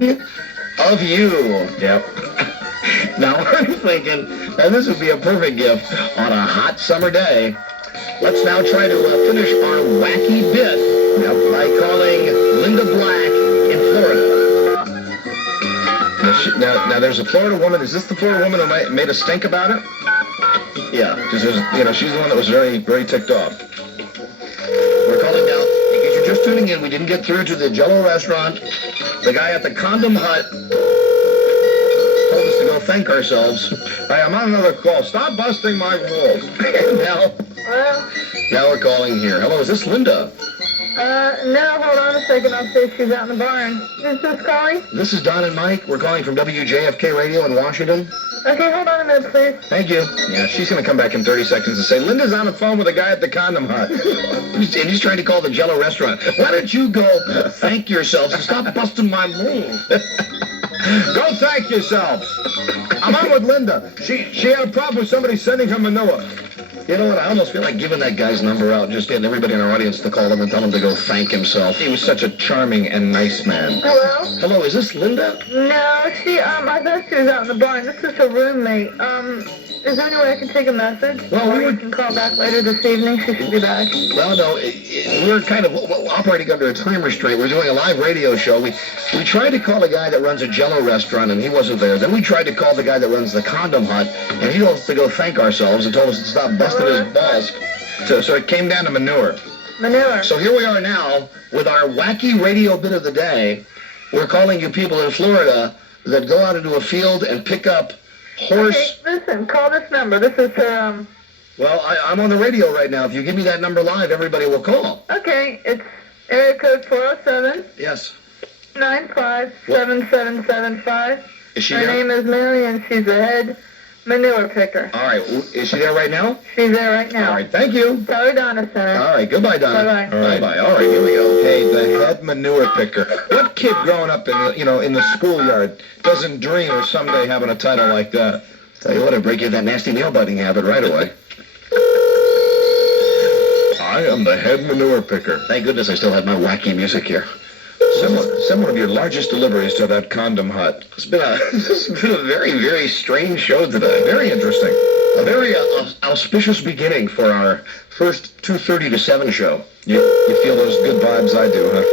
of you. Yep. Now I'm thinking that this would be a perfect gift on a hot summer day. Let's now try to finish our wacky bit by calling Linda Black in Florida. Now, there's a Florida woman. Is this the Florida woman who made a stink about it? Yeah. Because she's the one that was very, very ticked off. We're calling now. In case you're just tuning in, we didn't get through to the Jell-O restaurant. The guy at the Condom Hut told us to go thank ourselves. Hey, I'm on another call. Stop busting my rules. And now we're calling here. Hello, is this Linda? No, hold on a second. I'll see if she's out in the barn. Is this calling? This is Don and Mike. We're calling from WJFK Radio in Washington. Okay, hold on a minute, please. Thank you. Yeah, she's going to come back in 30 seconds and say, Linda's on the phone with a guy at the Condom Hut. And he's trying to call the Jell-O restaurant. Why don't you go thank yourselves and stop busting my move? Go thank yourselves. I'm on with Linda. She had a problem with somebody sending her manure. You know what? I almost feel like giving that guy's number out, just getting everybody in our audience to call him and tell him to go thank himself. He was such a charming and nice man. Hello? Hello, is this Linda? No, I thought she was out in the barn. This is her roommate. Is there any way I can take a message? Well, or you can call back later this evening. She should be back. Well, no, we're kind of operating under a time restraint. We're doing a live radio show. We tried to call a guy that runs a Jell-O restaurant, and he wasn't there. Then we tried to call the guy that runs the Condom Hut, and he told us to go thank ourselves and told us to stop busting his balls. So it came down to manure. Manure. So here we are now with our wacky radio bit of the day. We're calling you people in Florida that go out into a field and pick up horse. Okay, listen, call this number. This is her, Well, I'm on the radio right now. If you give me that number live, everybody will call. Okay, it's area code 407 Yes. 957775. Is she Her there? name is Mary, and she's the head manure picker. All right. Is she there right now? She's there right now. All right. Thank you. Tell her Donna sent her. All right. Goodbye, Donna. Bye-bye. All right. Bye-bye. All right. Here we go. Hey, the head manure picker. What kid growing up in the schoolyard doesn't dream of someday having a title like that? Tell you what, I'll break you that nasty nail biting habit right away. I am the head manure picker. Thank goodness I still have my wacky music here. Some of your largest deliveries to that Condom Hut. This has been a very, very strange show today. Very interesting. A very auspicious beginning for our first 2:30 to 7 show. You feel those good vibes I do, huh?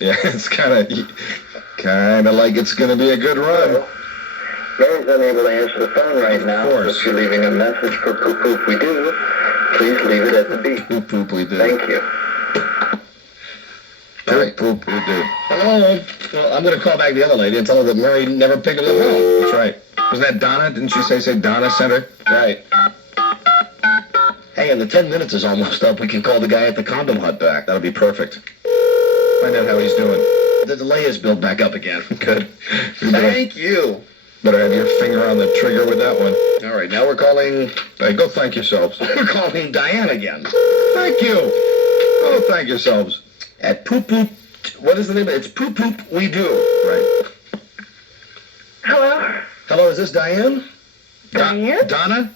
Yeah, it's kind of like it's going to be a good run. Mary's unable to answer the phone right now. Of course. If you're leaving a message for Poop Poop We Do, please leave it at the beep. Poop poop we do. Thank you. Poop poop we do. Hello. Well, I'm going to call back the other lady and tell her that Mary never picked up the phone. That's right. Wasn't that Donna? Didn't she say Donna sent her? Right. Hey, and the 10 minutes is almost up. We can call the guy at the Condom Hut back. That'll be perfect. Find out how he's doing. The delay is built back up again. Good. Thank you. Better have your finger on the trigger with that one. All right, now we're calling... Hey, go thank yourselves. We're calling Diane again. Thank you. Go thank yourselves. At Poop Poop... What is the name? It's Poop Poop We Do. Right. Hello? Hello, is this Diane? Diane? Donna?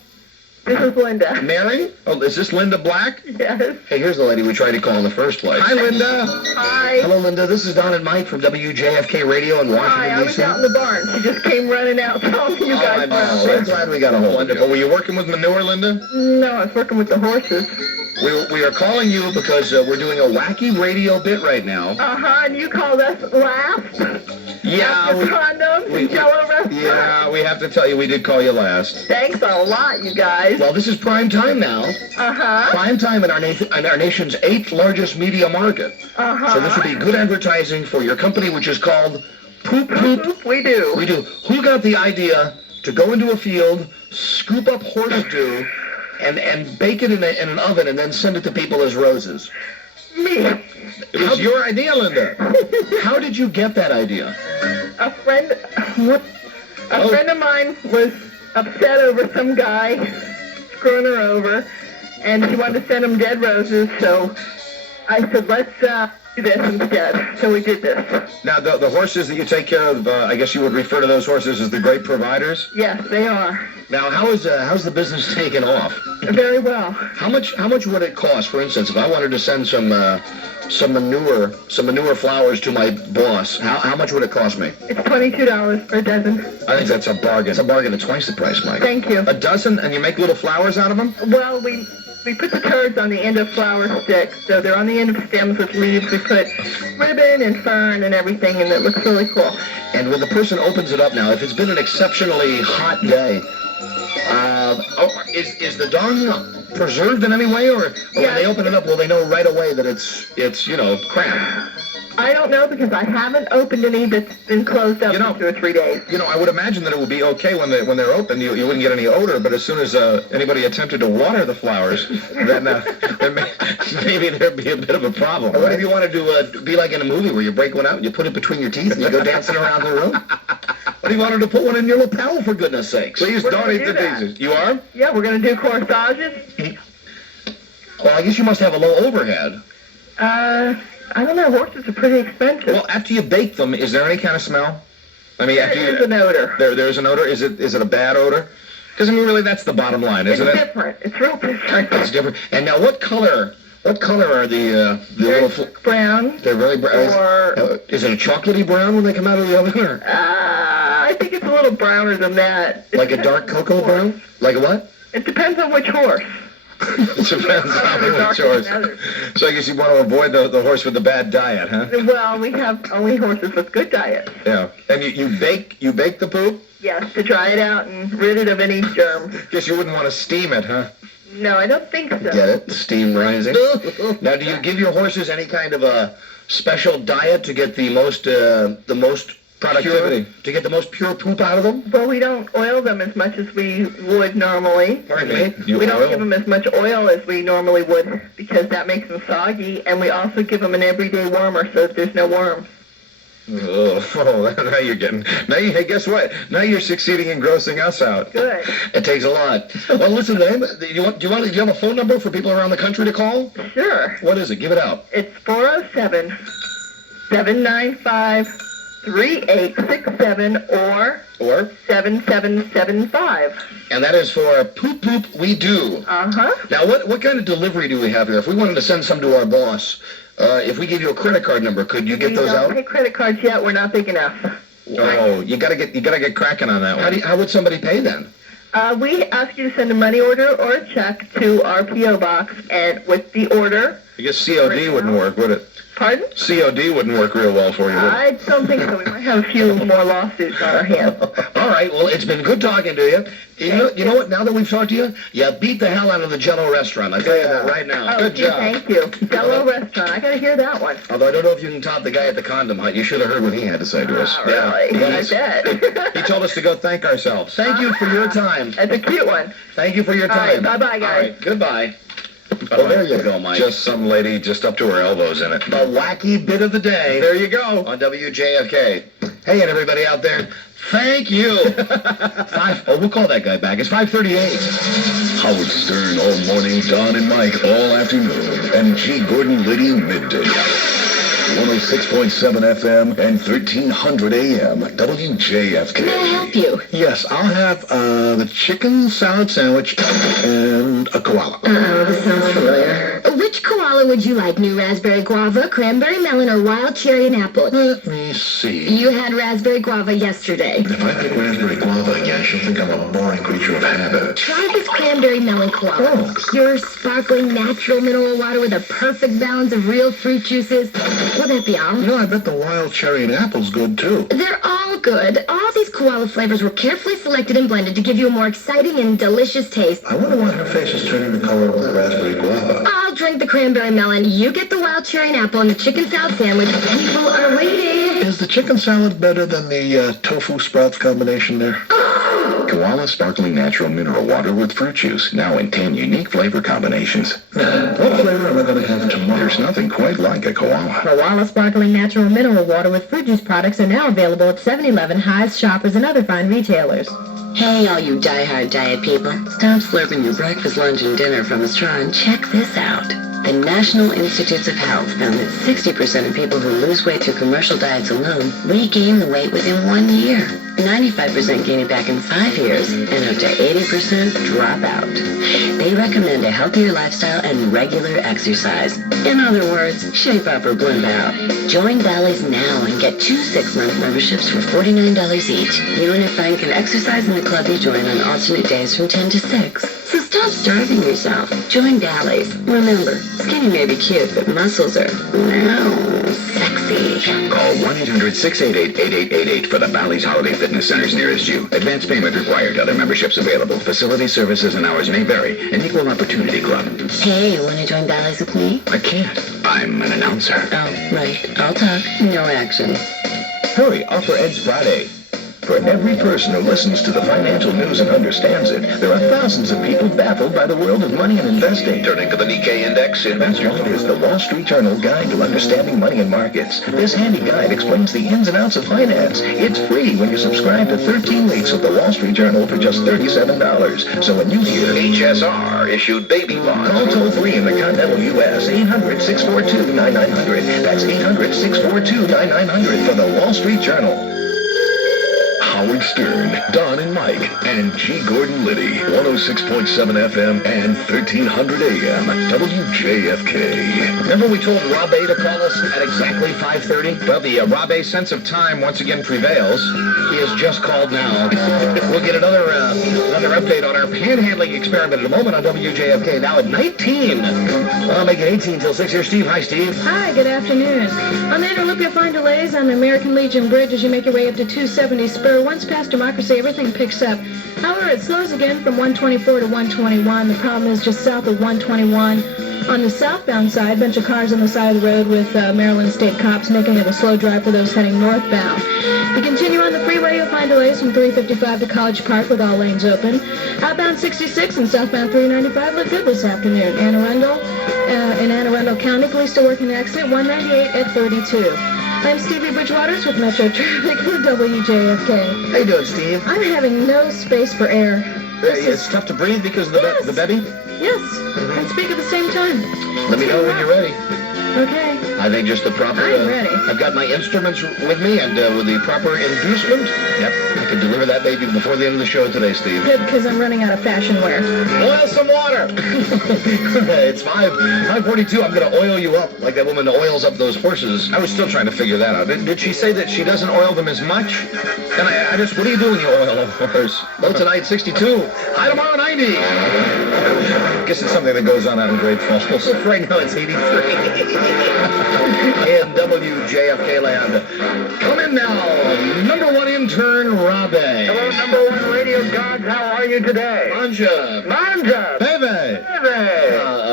This is Linda. Mary? Oh, is this Linda Black? Yes. Hey, here's the lady we tried to call in the first place. Hi, Linda. Hi. Hello, Linda. This is Don and Mike from WJFK Radio in Hi, Washington, I was D.C. out in the barn. She just came running out telling you guys. I'm so glad we got a hold of Wonderful. you. Were you working with manure, Linda? No, I was working with the horses. We are calling you because we're doing a wacky radio bit right now. Uh-huh, and you called us last? After condoms and Jell-O restaurant? Yeah, we have to tell you we did call you last. Thanks a lot, you guys. Well, this is prime time now. Uh-huh. Prime time in our nation's 8th largest media market. Uh-huh. So this would be good advertising for your company, which is called Poop Poop. We do. We do. Who got the idea to go into a field, scoop up horse dew, and bake it in an oven and then send it to people as roses? Me. It was your idea, Linda. How did you get that idea? A friend of mine was upset over some guy screwing her over, and she wanted to send him dead roses, so I said, let's do this instead. So we did this. Now, the horses that you take care of, I guess you would refer to those horses as the great providers? Yes, they are. Now, how's the business taken off? Very well. How much would it cost, for instance, if I wanted to send some some manure flowers to my boss, how much would it cost me? It's $22 a dozen. I think that's a bargain. It's a bargain at twice the price, Mike. Thank you. A dozen, and you make little flowers out of them? Well, we put the turds on the end of flower sticks, so they're on the end of stems with leaves. We put ribbon and fern and everything, and it looks really cool. And when the person opens it up now, if it's been an exceptionally hot day, is the dung preserved in any way, or when they open it up, will they know right away that it's crap? I don't know because I haven't opened any that's been closed up in 2 or 3 days. I would imagine that it would be okay when they're open. You wouldn't get any odor, but as soon as anybody attempted to water the flowers, then maybe there'd be a bit of a problem. Or what if you wanted to be like in a movie where you break one out and you put it between your teeth and you go dancing around the room? What if you wanted to put one in your lapel, for goodness sakes? Please We're don't gonna eat do the that. daisies. You are? Yeah, we're going to do corsages. Well, I guess you must have a low overhead. I don't know. Horses are pretty expensive. Well, after you bake them, is there any kind of smell? I mean, after There's an odor. There's an odor. Is it a bad odor? Because really, that's the bottom line, isn't It's it? different. It's real different. It's different. And now, what color are the little? Brown. They're very brown. Or Is it a chocolately brown when they come out of the oven, or I think it's a little browner than that. like a dark cocoa brown? Like a what? It depends on which horse. It depends on They're which darker horse. than others. So I guess you want to avoid the horse with the bad diet, huh? Well, we have only horses with good diets. Yeah. And you bake the poop? Yes, to dry it out and rid it of any germs. Guess you wouldn't want to steam it, huh? No, I don't think so. Get it? Steam rising. Now, do you give your horses any kind of a special diet to get the most Productivity. to get the most pure poop out of them? Well, we don't oil them as much as we would normally. Pardon me? You We don't oil? give them as much oil as we normally would because that makes them soggy, and we also give them an everyday wormer so that there's no worms. Oh, hey, guess what? Now you're succeeding in grossing us out. Good. It takes a lot. Well, listen, then, do you have a phone number for people around the country to call? Sure. What is it? Give it out. It's 407-795-3867 or 7775. And that is for Poop Poop We Do. Uh-huh. Now, what kind of delivery do we have here? If we wanted to send some to our boss, if we give you a credit card number, could you get We those don't out? pay credit cards yet. We're not big enough. Oh, you gotta get cracking on that one. How would somebody pay then? We ask you to send a money order or a check to our P.O. box, and with the order. I guess COD wouldn't work, would it? Pardon? COD wouldn't work real well for you, would it? I don't think so. We might have a few more lawsuits on our hands. All right, well, it's been good talking to you. You know what, now that we've talked to you, you beat the hell out of the Jello restaurant. I'll tell you that right now. Oh, Good gee, job. Thank you. Jello Restaurant. I got to hear that one. Although I don't know if you can top the guy at the condom hut. You should have heard what he had to say to us. Oh, really? I bet. He told us to go thank ourselves. Thank you for your time. That's a cute one. Thank you for your All right, time. bye-bye, guys. All right, goodbye. Well, there you go, Mike. Just some lady just up to her elbows in it. The wacky bit of the day. There you go. On WJFK. Hey, and everybody out there, thank you. We'll call that guy back. It's 5:38. Howard Stern all morning, Don and Mike all afternoon, and G. Gordon Liddy midday. 106.7 FM and 1300 AM, WJFK. May I help you? Yes, I'll have the chicken salad sandwich and a koala. This sounds familiar. Which koala would you like? New raspberry guava, cranberry melon, or wild cherry and apple? Let me see. You had raspberry guava yesterday. If I pick raspberry guava again, she'll think I'm a boring creature of habit. Try this cranberry melon koala. Pure, sparkling, natural mineral water with a perfect balance of real fruit juices. Will that be all? I bet the wild cherry and apple's good, too. They're all good. All these koala flavors were carefully selected and blended to give you a more exciting and delicious taste. I wonder why her face is turning the color of the raspberry guava. I'll drink the cranberry melon. You get the wild cherry and apple and the chicken salad sandwich. People are waiting. Is the chicken salad better than the tofu sprouts combination there? Koala Sparkling Natural Mineral Water with fruit juice, now in 10 unique flavor combinations. What flavor am I going to have tomorrow? There's nothing quite like a koala. Koala Sparkling Natural Mineral Water with fruit juice products are now available at 7-Eleven, Highs, Shoppers, and other fine retailers. Hey, all you die-hard diet people. Stop slurping your breakfast, lunch, and dinner from a straw and check this out. The National Institutes of Health found that 60% of people who lose weight through commercial diets alone regain the weight within 1 year. 95% gain it back in 5 years, and up to 80% drop out. They recommend a healthier lifestyle and regular exercise. In other words, shape up or blimp out. Join Bally's now and get 2 6-month memberships for $49 each. You and a friend can exercise in the club you join on alternate days from 10 to 6. So stop starving yourself. Join Bally's. Remember, skinny may be cute, but muscles are, well, sexy. Call 1-800-688-8888 for the Bally's Holiday Fitness Centers nearest you. Advance payment required. Other memberships available. Facility services and hours may vary. An equal opportunity club. Hey, want to join Bally's with me? I can't. I'm an announcer. Oh, right. I'll talk. No action. Hurry, offer ends Friday. For every person who listens to the financial news and understands it, there are thousands of people baffled by the world of money and investing. Turning to the Nikkei Index, investors. Is the Wall Street Journal Guide to Understanding Money and Markets. This handy guide explains the ins and outs of finance. It's free when you subscribe to 13 weeks of the Wall Street Journal for just $37. So when you hear HSR issued baby bonds. call toll-free in the continental U.S. 800-642-9900. That's 800-642-9900 for the Wall Street Journal. Howard Stern, Don and Mike, and G. Gordon Liddy. 106.7 FM and 1300 AM. WJFK. Remember we told Robbie to call us at exactly 5:30? Well, the Robbie sense of time once again prevails. He has just called now. We'll get another update on our panhandling experiment in a moment on WJFK. Now at 19. I'll make it 18 till 6. Here's Steve. Hi, Steve. Hi, good afternoon. On the interloop, you'll find delays on the American Legion Bridge as you make your way up to 270 Spur. Once past Democracy, everything picks up. However, it slows again from 124 to 121. The problem is just south of 121. On the southbound side, a bunch of cars on the side of the road with Maryland State cops making it a slow drive for those heading northbound. If you continue on the freeway, you'll find delays from 355 to College Park with all lanes open. Outbound 66 and southbound 395 look good this afternoon. In Anne Arundel County, police still working the accident, 198 at 32. I'm Stevie Bridgewaters with Metro Traffic for WJFK. How you doing, Steve? I'm having no space for air. It's tough to breathe because of the baby? Yes, and speak at the same time. Let me know when you're ready. Okay. I think just the proper... I'm ready. I've got my instruments with me, and with the proper inducement, yep, I can deliver that baby before the end of the show today, Steve. Good, because I'm running out of fashion wear. Oil some water! It's 5:42. I'm going to oil you up like that woman oils up those horses. I was still trying to figure that out. Did she say that she doesn't oil them as much? And I just, what do you do when you oil a horse? Low tonight, 62. High tomorrow, 90. I guess it's something that goes on out in Great Falls. Right now, it's 83. In WJFK land. Come in now, number one intern, Robbie. Hello, number one radio gods. How are you today? Manja. Manja. Bebe!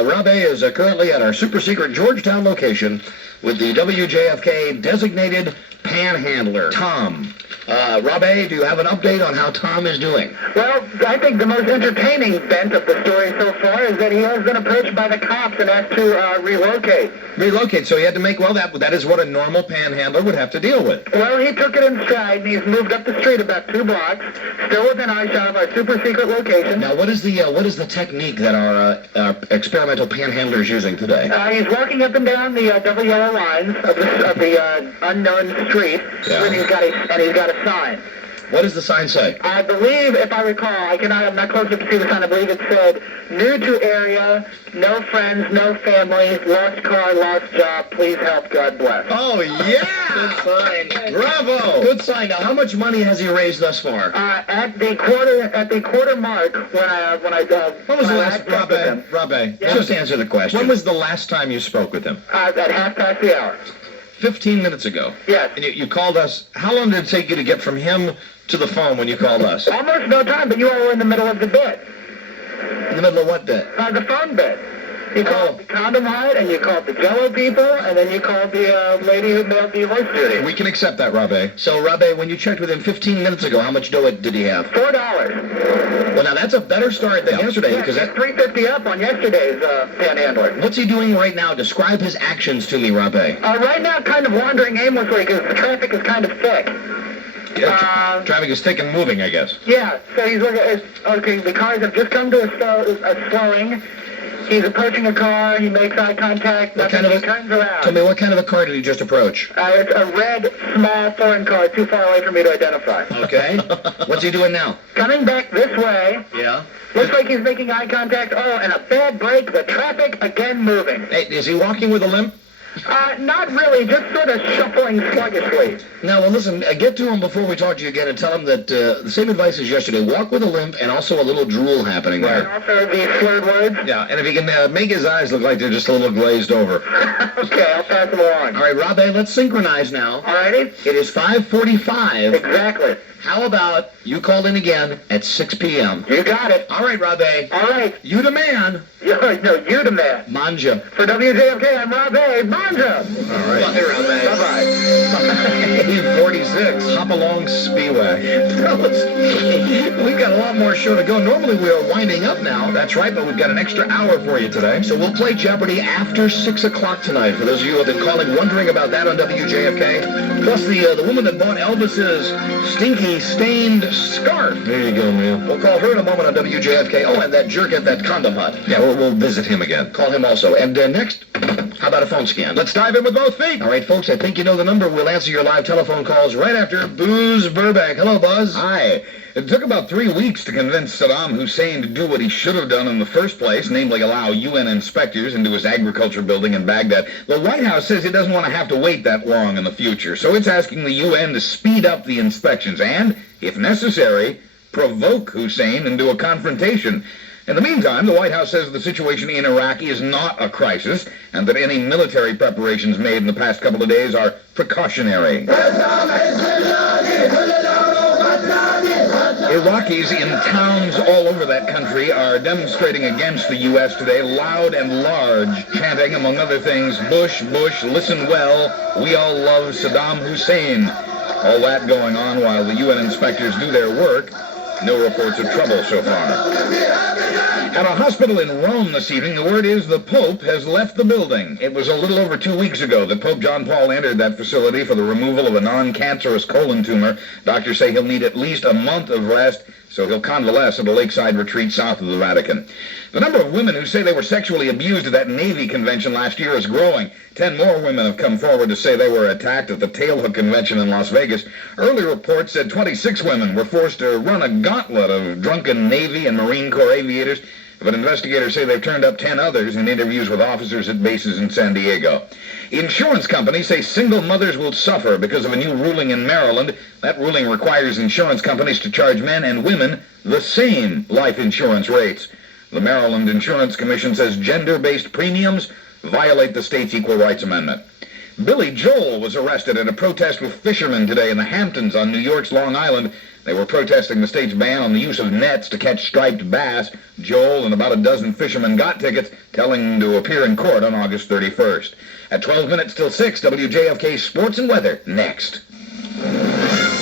Robbie is currently at our super secret Georgetown location with the WJFK designated panhandler, Tom. Robbie, do you have an update on how Tom is doing? Well, I think the most entertaining bent of the story so far is that he has been approached by the cops and asked to relocate. Relocate, so he had to make, well, that is what a normal panhandler would have to deal with. Well, he took it in stride, and he's moved up the street about 2 blocks, still within eyeshot of our super secret location. Now, what is the technique that our experimental panhandler is using today? He's walking up and down the double yellow lines of the unknown street, and he's got a sign. What does the sign say? I believe, if I recall, I'm not close enough to see the sign. I believe it said, "New to area, no friends, no family, lost car, lost job. Please help. God bless." Oh yeah! Good sign. Bravo! Good sign. Now, how much money has he raised thus far? At the quarter mark, when I When was the last, Robbie, Just answer the question. when was the last time you spoke with him? at 1:30. 15 minutes ago. Yes. And you called us. How long did it take you to get from him to the phone when you called us? Almost no time, but you all were in the middle of the bit. In the middle of what bit? The phone bit. You called the condom hut, and you called the Jello people, and then you called the lady who mailed the horse duty. We can accept that, Robbie. So, Robbie, when you checked with him 15 minutes ago, how much dough did he have? $4. Well, now that's a better start than yesterday, Yes, because he's $3.50 up on yesterday's panhandler. What's he doing right now? Describe his actions to me, Robbie. Right now, kind of wandering aimlessly because the traffic is kind of thick. Traffic is thick and moving, I guess. Yeah, so he's looking at, okay, the cars have just come to a slowing, He's approaching a car. He makes eye contact. What kind of He a- turns around. Tell me, what kind of a car did he just approach? It's a red, small, foreign car, too far away for me to identify. Okay. What's he doing now? Coming back this way. Yeah. Looks like he's making eye contact. Oh, and a bad break. The traffic again moving. Hey, is he walking with a limp? Not really. Just sort of shuffling sluggishly. No, well, listen, get to him before we talk to you again and tell him that the same advice as yesterday. Walk with a limp and also a little drool happening And there. also the slurred words. Yeah, and if he can make his eyes look like they're just a little glazed over. Okay, I'll pass him along. All right, Rob, let's synchronize now. Alrighty? It is 5:45. Exactly. How about you call in again at 6 p.m.? You got it. All right, Rob. All right. You the man. No, you the man. Manja. For WJFK, I'm Rob A. Manja. All right. Bye, Rob. Bye-bye. 46. Hop along, Speedway. We've got a lot more show to go. Normally we are winding up now. That's right, but we've got an extra hour for you today. So we'll play Jeopardy after 6 o'clock tonight. For those of you who have been calling, wondering about that on WJFK. Plus the woman that bought Elvis's stinky stained scarf. There you go, man. We'll call her in a moment on WJFK. Oh, and that jerk at that condom hut. Yeah, we'll visit him again. Call him also. And next, how about a phone scan? Let's dive in with both feet. All right, folks, I think you know the number. We'll answer your live telephone calls right after Booze Burbank. Hello, Buzz. Hi. It took about 3 weeks to convince Saddam Hussein to do what he should have done in the first place, namely allow UN inspectors into his agriculture building in Baghdad. The White House says it doesn't want to have to wait that long in the future, so it's asking the UN to speed up the inspections and, if necessary, provoke Hussein into a confrontation. In the meantime, the White House says the situation in Iraq is not a crisis and that any military preparations made in the past couple of days are precautionary. Iraqis in towns all over that country are demonstrating against the U.S. today, loud and large, chanting, among other things, Bush, Bush, listen well, we all love Saddam Hussein. All that going on while the UN inspectors do their work. No reports of trouble so far. At a hospital in Rome this evening, the word is the Pope has left the building. It was a little over 2 weeks ago that Pope John Paul entered that facility for the removal of a non-cancerous colon tumor. Doctors say he'll need at least a month of rest, so he'll convalesce at a lakeside retreat south of the Vatican. The number of women who say they were sexually abused at that Navy convention last year is growing. 10 more women have come forward to say they were attacked at the Tailhook convention in Las Vegas. Early reports said 26 women were forced to run a gauntlet of drunken Navy and Marine Corps aviators, but investigators say they've turned up 10 others in interviews with officers at bases in San Diego. Insurance companies say single mothers will suffer because of a new ruling in Maryland. That ruling requires insurance companies to charge men and women the same life insurance rates. The Maryland Insurance Commission says gender-based premiums violate the state's Equal Rights Amendment. Billy Joel was arrested at a protest with fishermen today in the Hamptons on New York's Long Island. They were protesting the state's ban on the use of nets to catch striped bass. Joel and about a dozen fishermen got tickets, telling them to appear in court on August 31st. At 12 minutes till 6, WJFK Sports and Weather, next.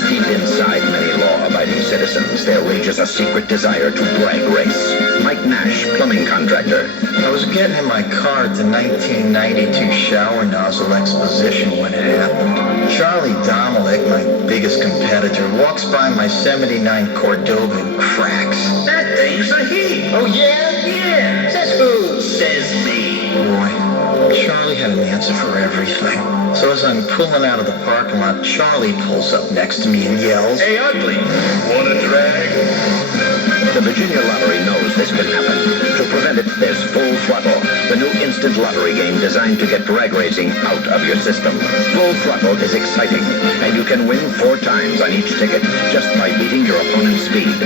Deep inside many law-abiding citizens, there rages a secret desire to brag race. Mike Nash, plumbing contractor. I was getting in my car at the 1992 shower nozzle exposition when it happened. Charlie Domelick, my biggest competitor, walks by my 79 Cordoba and cracks. That thing's a he. Oh, yeah? Yeah. Says who? Says me. Boy, Charlie had an answer for everything. So as I'm pulling out of the parking lot, Charlie pulls up next to me and yells, Hey, ugly. Want a drag? The Virginia Lottery knows this can happen. To prevent it, there's Full Throttle, the new instant lottery game designed to get drag racing out of your system. Full Throttle is exciting, and you can win 4 times on each ticket just by beating your opponent's speed.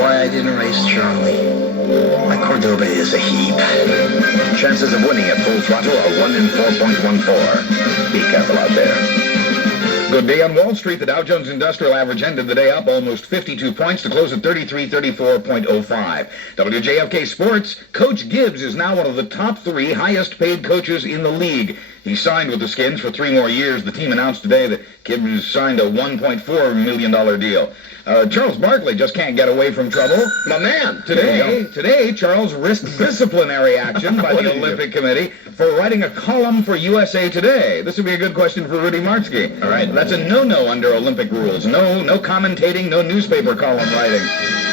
why I didn't race Charlie. My Cordoba is a heap. Chances of winning at Full Throttle are 1 in 4.14. Be careful out there. Good day on Wall Street. The Dow Jones Industrial Average ended the day up almost 52 points to close at 3334.05. WJFK Sports, Coach Gibbs is now one of the top 3 highest paid coaches in the league. He signed with the Skins for 3 more years. The team announced today that Gibbs signed a $1.4 million deal. Charles Barkley just can't get away from trouble. My man. Today, Charles risked disciplinary action by the Olympic Committee for writing a column for USA Today. This would be a good question for Rudy Martzke. All right, that's a no-no under Olympic rules. No commentating, no newspaper column writing.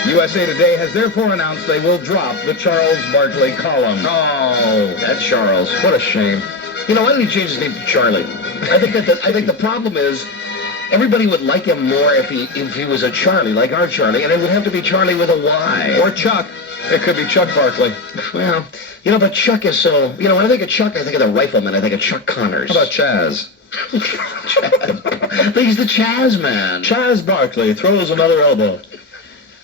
USA Today has therefore announced they will drop the Charles Barkley column. Oh, that Charles. What a shame. You know, why didn't he change his name to Charlie? I think the problem is everybody would like him more if he was a Charlie, like our Charlie, and it would have to be Charlie with a Y. Or Chuck. It could be Chuck Barkley. Well, you know, but Chuck is so... You know, when I think of Chuck, I think of the rifleman. I think of Chuck Connors. How about Chaz? He's the Chaz man. Chaz Barkley throws another elbow.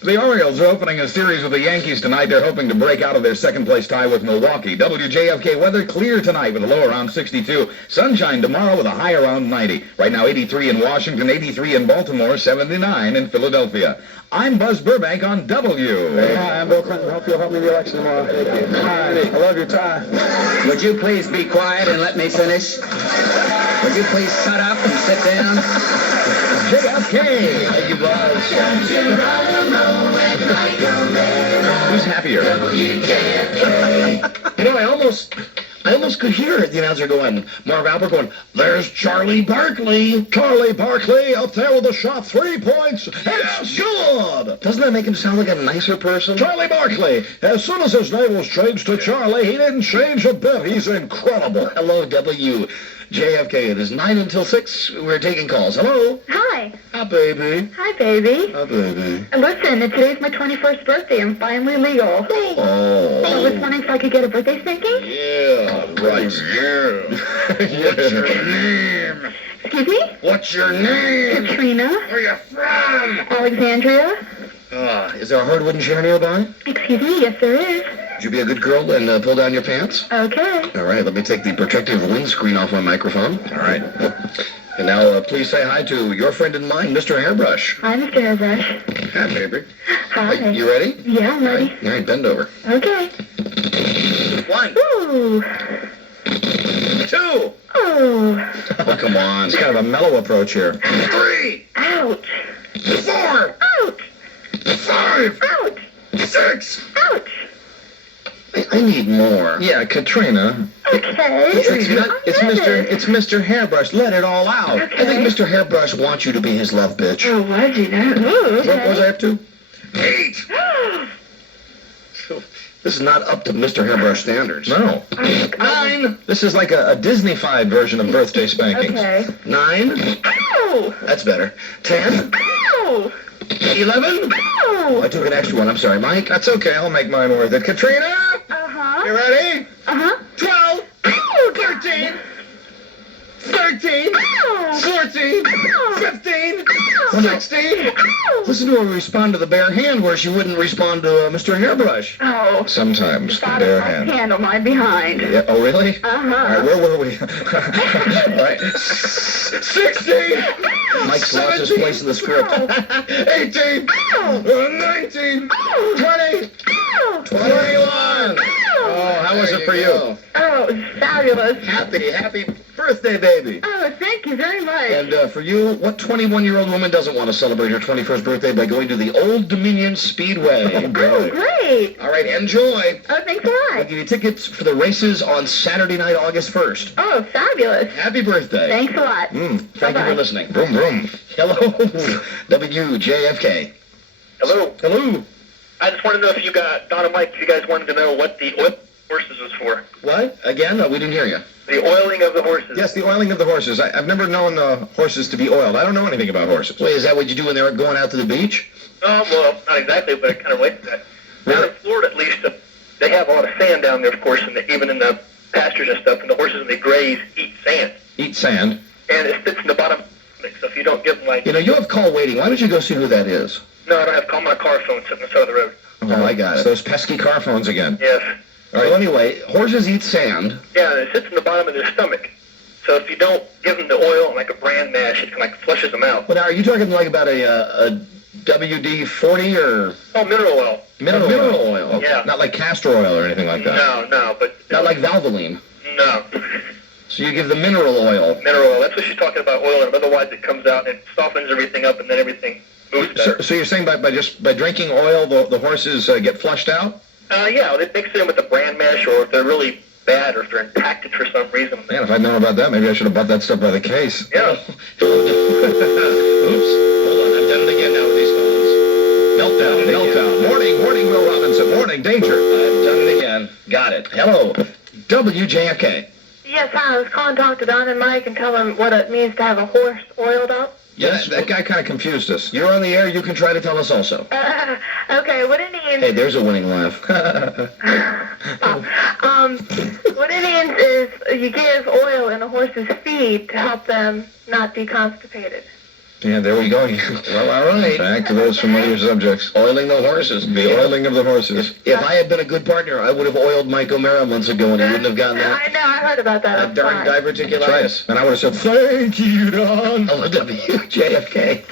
The Orioles are opening a series with the Yankees tonight. They're hoping to break out of their second-place tie with Milwaukee. WJFK weather clear tonight with a low around 62. Sunshine tomorrow with a high around 90. Right now, 83 in Washington, 83 in Baltimore, 79 in Philadelphia. I'm Buzz Burbank on W. Hey, hi, I'm Bill Clinton. Hope you'll help me in the election tomorrow. Hi, I love your tie. Would you please be quiet and let me finish? Would you please shut up and sit down? JFK. Thank you, Buzz. Who's happier? You know, I almost could hear the announcer going, Marv Albert going, there's Charlie Barkley. Charlie Barkley up there with a shot, 3 points. It's good. Doesn't that make him sound like a nicer person? Charlie Barkley. As soon as his name was changed to Charlie, he didn't change a bit. He's incredible. Hello, WJFK. It is 9 until 6. We're taking calls. Hello. Hi. Hi, baby. Hi, baby. Hi, baby. Listen, today's my 21st birthday. I'm finally legal. Oh. I was wondering if I could get a birthday spanking? Yeah, right. Yeah. What's your name? Excuse me? What's your name? Katrina. Where you from? Alexandria. Is there a hardwood chair nearby? Excuse me? Yes, there is. Would you be a good girl and pull down your pants? Okay. All right, let me take the protective windscreen off my microphone. All right. And now please say hi to your friend and mine, Mr. Hairbrush. Hi, Mr. Hairbrush. Hi, baby. Hi. You ready? Yeah, I'm ready. All right, bend over. Okay. 1. Ooh. 2. Oh. Oh, come on. It's kind of a mellow approach here. 3. Ouch. 4. Ouch. 5. Ouch. 6. Ouch. I need more. Yeah, Katrina. Okay. It's Mr. Hairbrush. Let it all out. Okay. I think Mr. Hairbrush wants you to be his love bitch. Oh, why'd you know? Ooh, okay. What was I up to? 8. This is not up to Mr. Hairbrush standards. No. 9. This is like a Disney-fied version of birthday spankings. Okay. 9. Ow. That's better. 10. Ow. 11. Ow. I took an extra one. I'm sorry, Mike. That's okay. I'll make mine worth it. Katrina, Uh-huh. you ready? Uh-huh. 12. Ow. 13. 13. Ow. 14. Ow. 15. Ow. 16. Ow. Listen to her respond to the bare hand where she wouldn't respond to Mr. Hairbrush. Oh. Sometimes the Thought bare I hand. handle my behind. Yeah, oh, really? Uh-huh. All right, where were we? All right. 16. Mike's lost his place in the script. 18. Ow. 19. Ow. 20. Ow. 21. Oh, how was it for you? Oh, it was fabulous. Happy birthday, baby. Oh, thank you very much. And for you, what 21-year-old woman doesn't want to celebrate her 21st birthday by going to the Old Dominion Speedway? Oh, great. All right, enjoy. Oh, thanks a I'll lot. give you tickets for the races on Saturday night, August 1st. Oh, fabulous. Happy birthday. Thanks a lot. Thank you Bye-bye. for listening. Vroom, vroom. Hello, WJFK. Hello. Hello. I just wanted to know if you got, Don and Mike, if you guys wanted to know what the oil horses was for. What? Again? No, we didn't hear you. The oiling of the horses. Yes, the oiling of the horses. I've never known the horses to be oiled. I don't know anything about horses. Wait, is that what you do when they're going out to the beach? Well, not exactly, but it kind of relates to that. Down in Florida, at least, they have a lot of sand down there, of course, and even in the pastures and stuff, and the horses, when they graze, eat sand. Eat sand. And it sits in the bottom, so if you don't give them, like... You know, you have call waiting. Why don't you go see who that is? No, I don't have to call my car phone sitting on the side of the road. Oh, I got It's it. those pesky car phones again. Yes. All right. Well, anyway, horses eat sand. Yeah, it sits in the bottom of their stomach. So if you don't give them the oil, like a bran mash, it kind of like flushes them out. Well, now, are you talking like about a WD-40 or... Oh, mineral oil. Mineral oil. Okay. Yeah. Not like castor oil or anything like that. No, but... Not like Valvoline. No. So you give the mineral oil. Mineral oil. That's what she's talking about, oil, and otherwise it comes out and it softens everything up, and then everything moves better. So you're saying by drinking oil, the horses get flushed out? Yeah, they mix it in with the bran mash, or if they're really bad, or if they're impacted for some reason. Man, if I'd known about that, maybe I should have bought that stuff by the case. Yeah. Oops. Hold on. I've done it again now with these phones. Meltdown. Morning, Will Robinson. Morning, danger. I've done it again. Got it. Hello. WJFK. Yes, hi. I was calling to talk to Don and Mike and tell them what it means to have a horse oiled up. Yes, that guy kind of confused us. You're on the air. You can try to tell us also. Okay, what it means... Hey, there's a winning laugh. What it means is you give oil in a horse's feed to help them not be constipated. Yeah, there we go. Well, all right. Back to those familiar subjects. Oiling the horses. The oiling of the horses. If I had been a good partner, I would have oiled Mike O'Mara months ago, and he wouldn't have gotten that. I know, I heard about that. I'm Darn sorry. diverticulitis. And I would have said, thank you, Don. Hello, WJFK.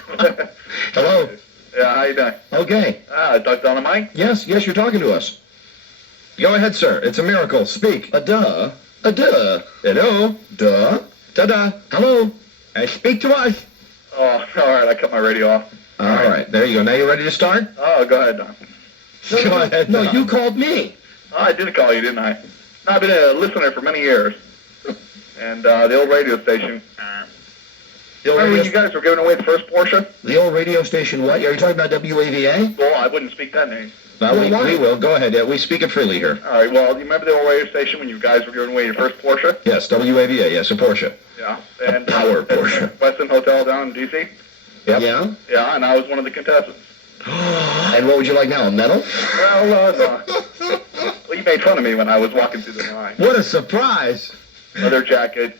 Hello. Yeah, how you doing? Okay. Doug Don and Mike? Yes, you're talking to us. Go ahead, sir. It's a miracle. Speak. A duh. Hello. Duh. Ta-da. Hello. Speak to us. Oh, all right, I cut my radio off. All right, there you go. Now you ready to start? Oh, go ahead, Don. Go ahead. No, Don. you called me. Oh, I did call you, didn't I? I've been a listener for many years. And the old radio station. Remember when you guys were giving away the first Porsche? The old radio station, what? Are you talking about WAVA? Well, I wouldn't speak that name. No, we will. Go ahead. Yeah, we speak it freely here. All right, well, do you remember the old radio station when you guys were giving away your first Porsche? Yes, WAVA. Yes, a Porsche. Yeah. And Power Porsche. at Westin Hotel down in D.C.? Yep. Yeah? Yeah, and I was one of the contestants. And what would you like now, a medal? Well, no. Well, you made fun of me when I was walking through the line. What a surprise. Leather jacket.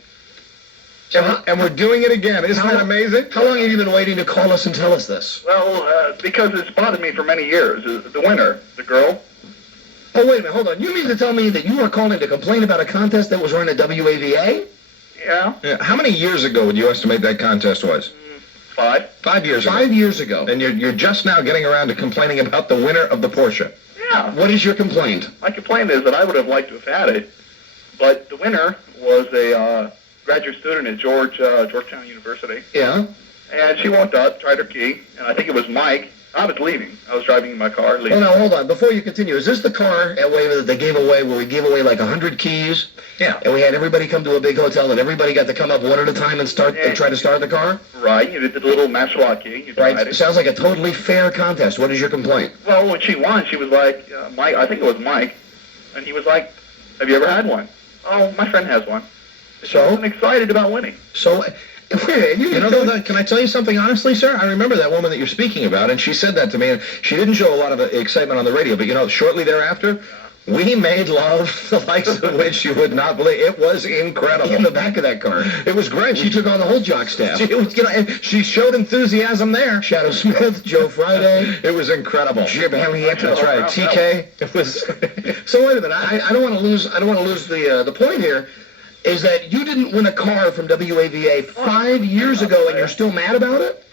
And we're doing it again. Isn't that amazing? How long have you been waiting to call us and tell us this? Well, because it's bothered me for many years. The winner, the girl. Oh, wait a minute, hold on. You mean to tell me that you were calling to complain about a contest that was run at WAVA? Yeah. How many years ago would you estimate that contest was? 5. 5 years ago. 5 years ago. And you're just now getting around to complaining about the winner of the Porsche. Yeah. What is your complaint? My complaint is that I would have liked to have had it, but the winner was a graduate student at Georgetown University. Yeah? And she walked up, tried her key, and I think it was Mike. I was leaving. I was driving in my car, leaving. Well, now, hold on. Before you continue, is this the car at Wave that they gave away where we gave away like 100 keys? Yeah. And we had everybody come to a big hotel and everybody got to come up one at a time and try to start the car? Right. You did the little matchlock key. You tried Right. it. Sounds like a totally fair contest. What is your complaint? Well, when she won, she was like, Mike, I think it was Mike, and he was like, have you ever had one? Oh, my friend has one. So? I'm excited about winning. So, You know, though, can I tell you something honestly, sir? I remember that woman that you're speaking about, and she said that to me, and she didn't show a lot of excitement on the radio, but, you know, shortly thereafter, we made love the likes of which you would not believe. It was incredible. in the back of that car. It was great. She took on the whole jock staff. And she showed enthusiasm there. Shadow Smith, Joe Friday. It was incredible. Jim Elliott. That's right. TK. It was. So wait a minute. I don't want to lose. I don't want to lose the point here. Is that you didn't win a car from WAVA 5 years ago and you're still mad about it?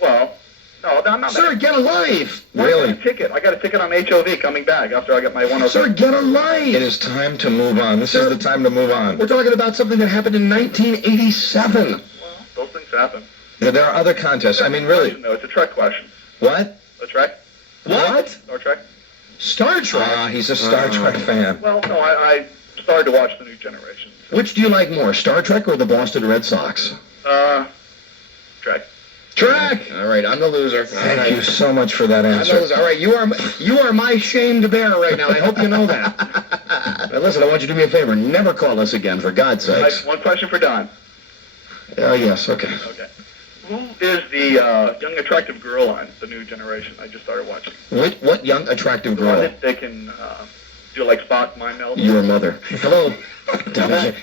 Well, no, I'm not. Sir, get a life. Really? I got a ticket. I got a ticket on HOV coming back after I got my 106. Sir, get a life. It is time to move on. This is the time to move on. We're talking about something that happened in 1987. Well, those things happen. There are other contests. I mean, really. No, it's a Trek question. What? A Trek? What? Star Trek? Star Trek? Ah, he's a Star Trek fan. Well, no, I started to watch the new generation. Which do you like more, Star Trek or the Boston Red Sox? Trek. Trek! All right, I'm the loser. Thank you so much for that I'm the answer. loser. All right, you are my shame to bear right now. I hope you know that. Now listen, I want you to do me a favor. Never call us again, for God's sakes. One question for Don. Yes, okay. Okay. Who is the young attractive girl on the new generation? I just started watching. What young attractive The one girl? that they can do like Spock mind meld. Your mother. Hello,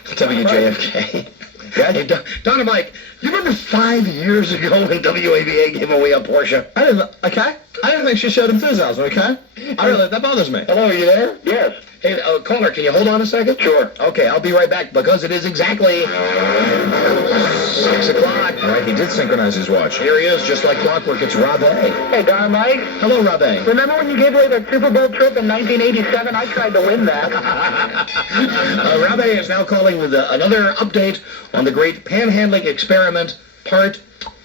WJFK. Yeah, hey, Don and Mike, you remember 5 years ago when WAVA gave away a Porsche? I didn't think she showed enthusiasm, okay? That bothers me. Hello, are you there? Yes. Hey, caller, can you hold on a second? Sure. Okay, I'll be right back because it is exactly 6 6 o'clock. All right, he did synchronize his watch. Here he is, just like clockwork. It's Rob A. Hey, Don Mike. Hello, Rob A. Remember when you gave away that Super Bowl trip in 1987? I tried to win that. Rob A is now calling with another update on the great panhandling experiment, part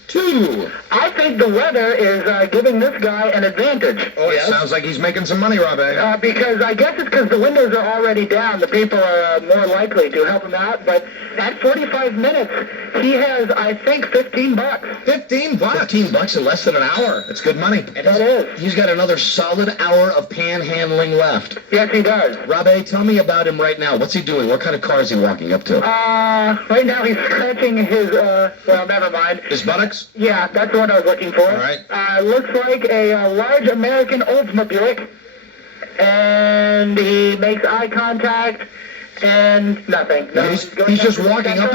2. I think the weather is giving this guy an advantage. Oh, it sounds like he's making some money, Rob A. Because I guess it's because the windows are already down. The people are more likely to help him out. But at 45 minutes, he has, I think, $15. $15? $15 in less than an hour. That's good money. And he's got another solid hour of panhandling left. Yes, he does. Rob A, tell me about him right now. What's he doing? What kind of car is he walking up to? Right now he's scratching his, well, never mind. His buttocks? Yeah, that's what I was looking for. All right. Looks like a large American Oldsmobile, and he makes eye contact, and nothing. No, he's just walking up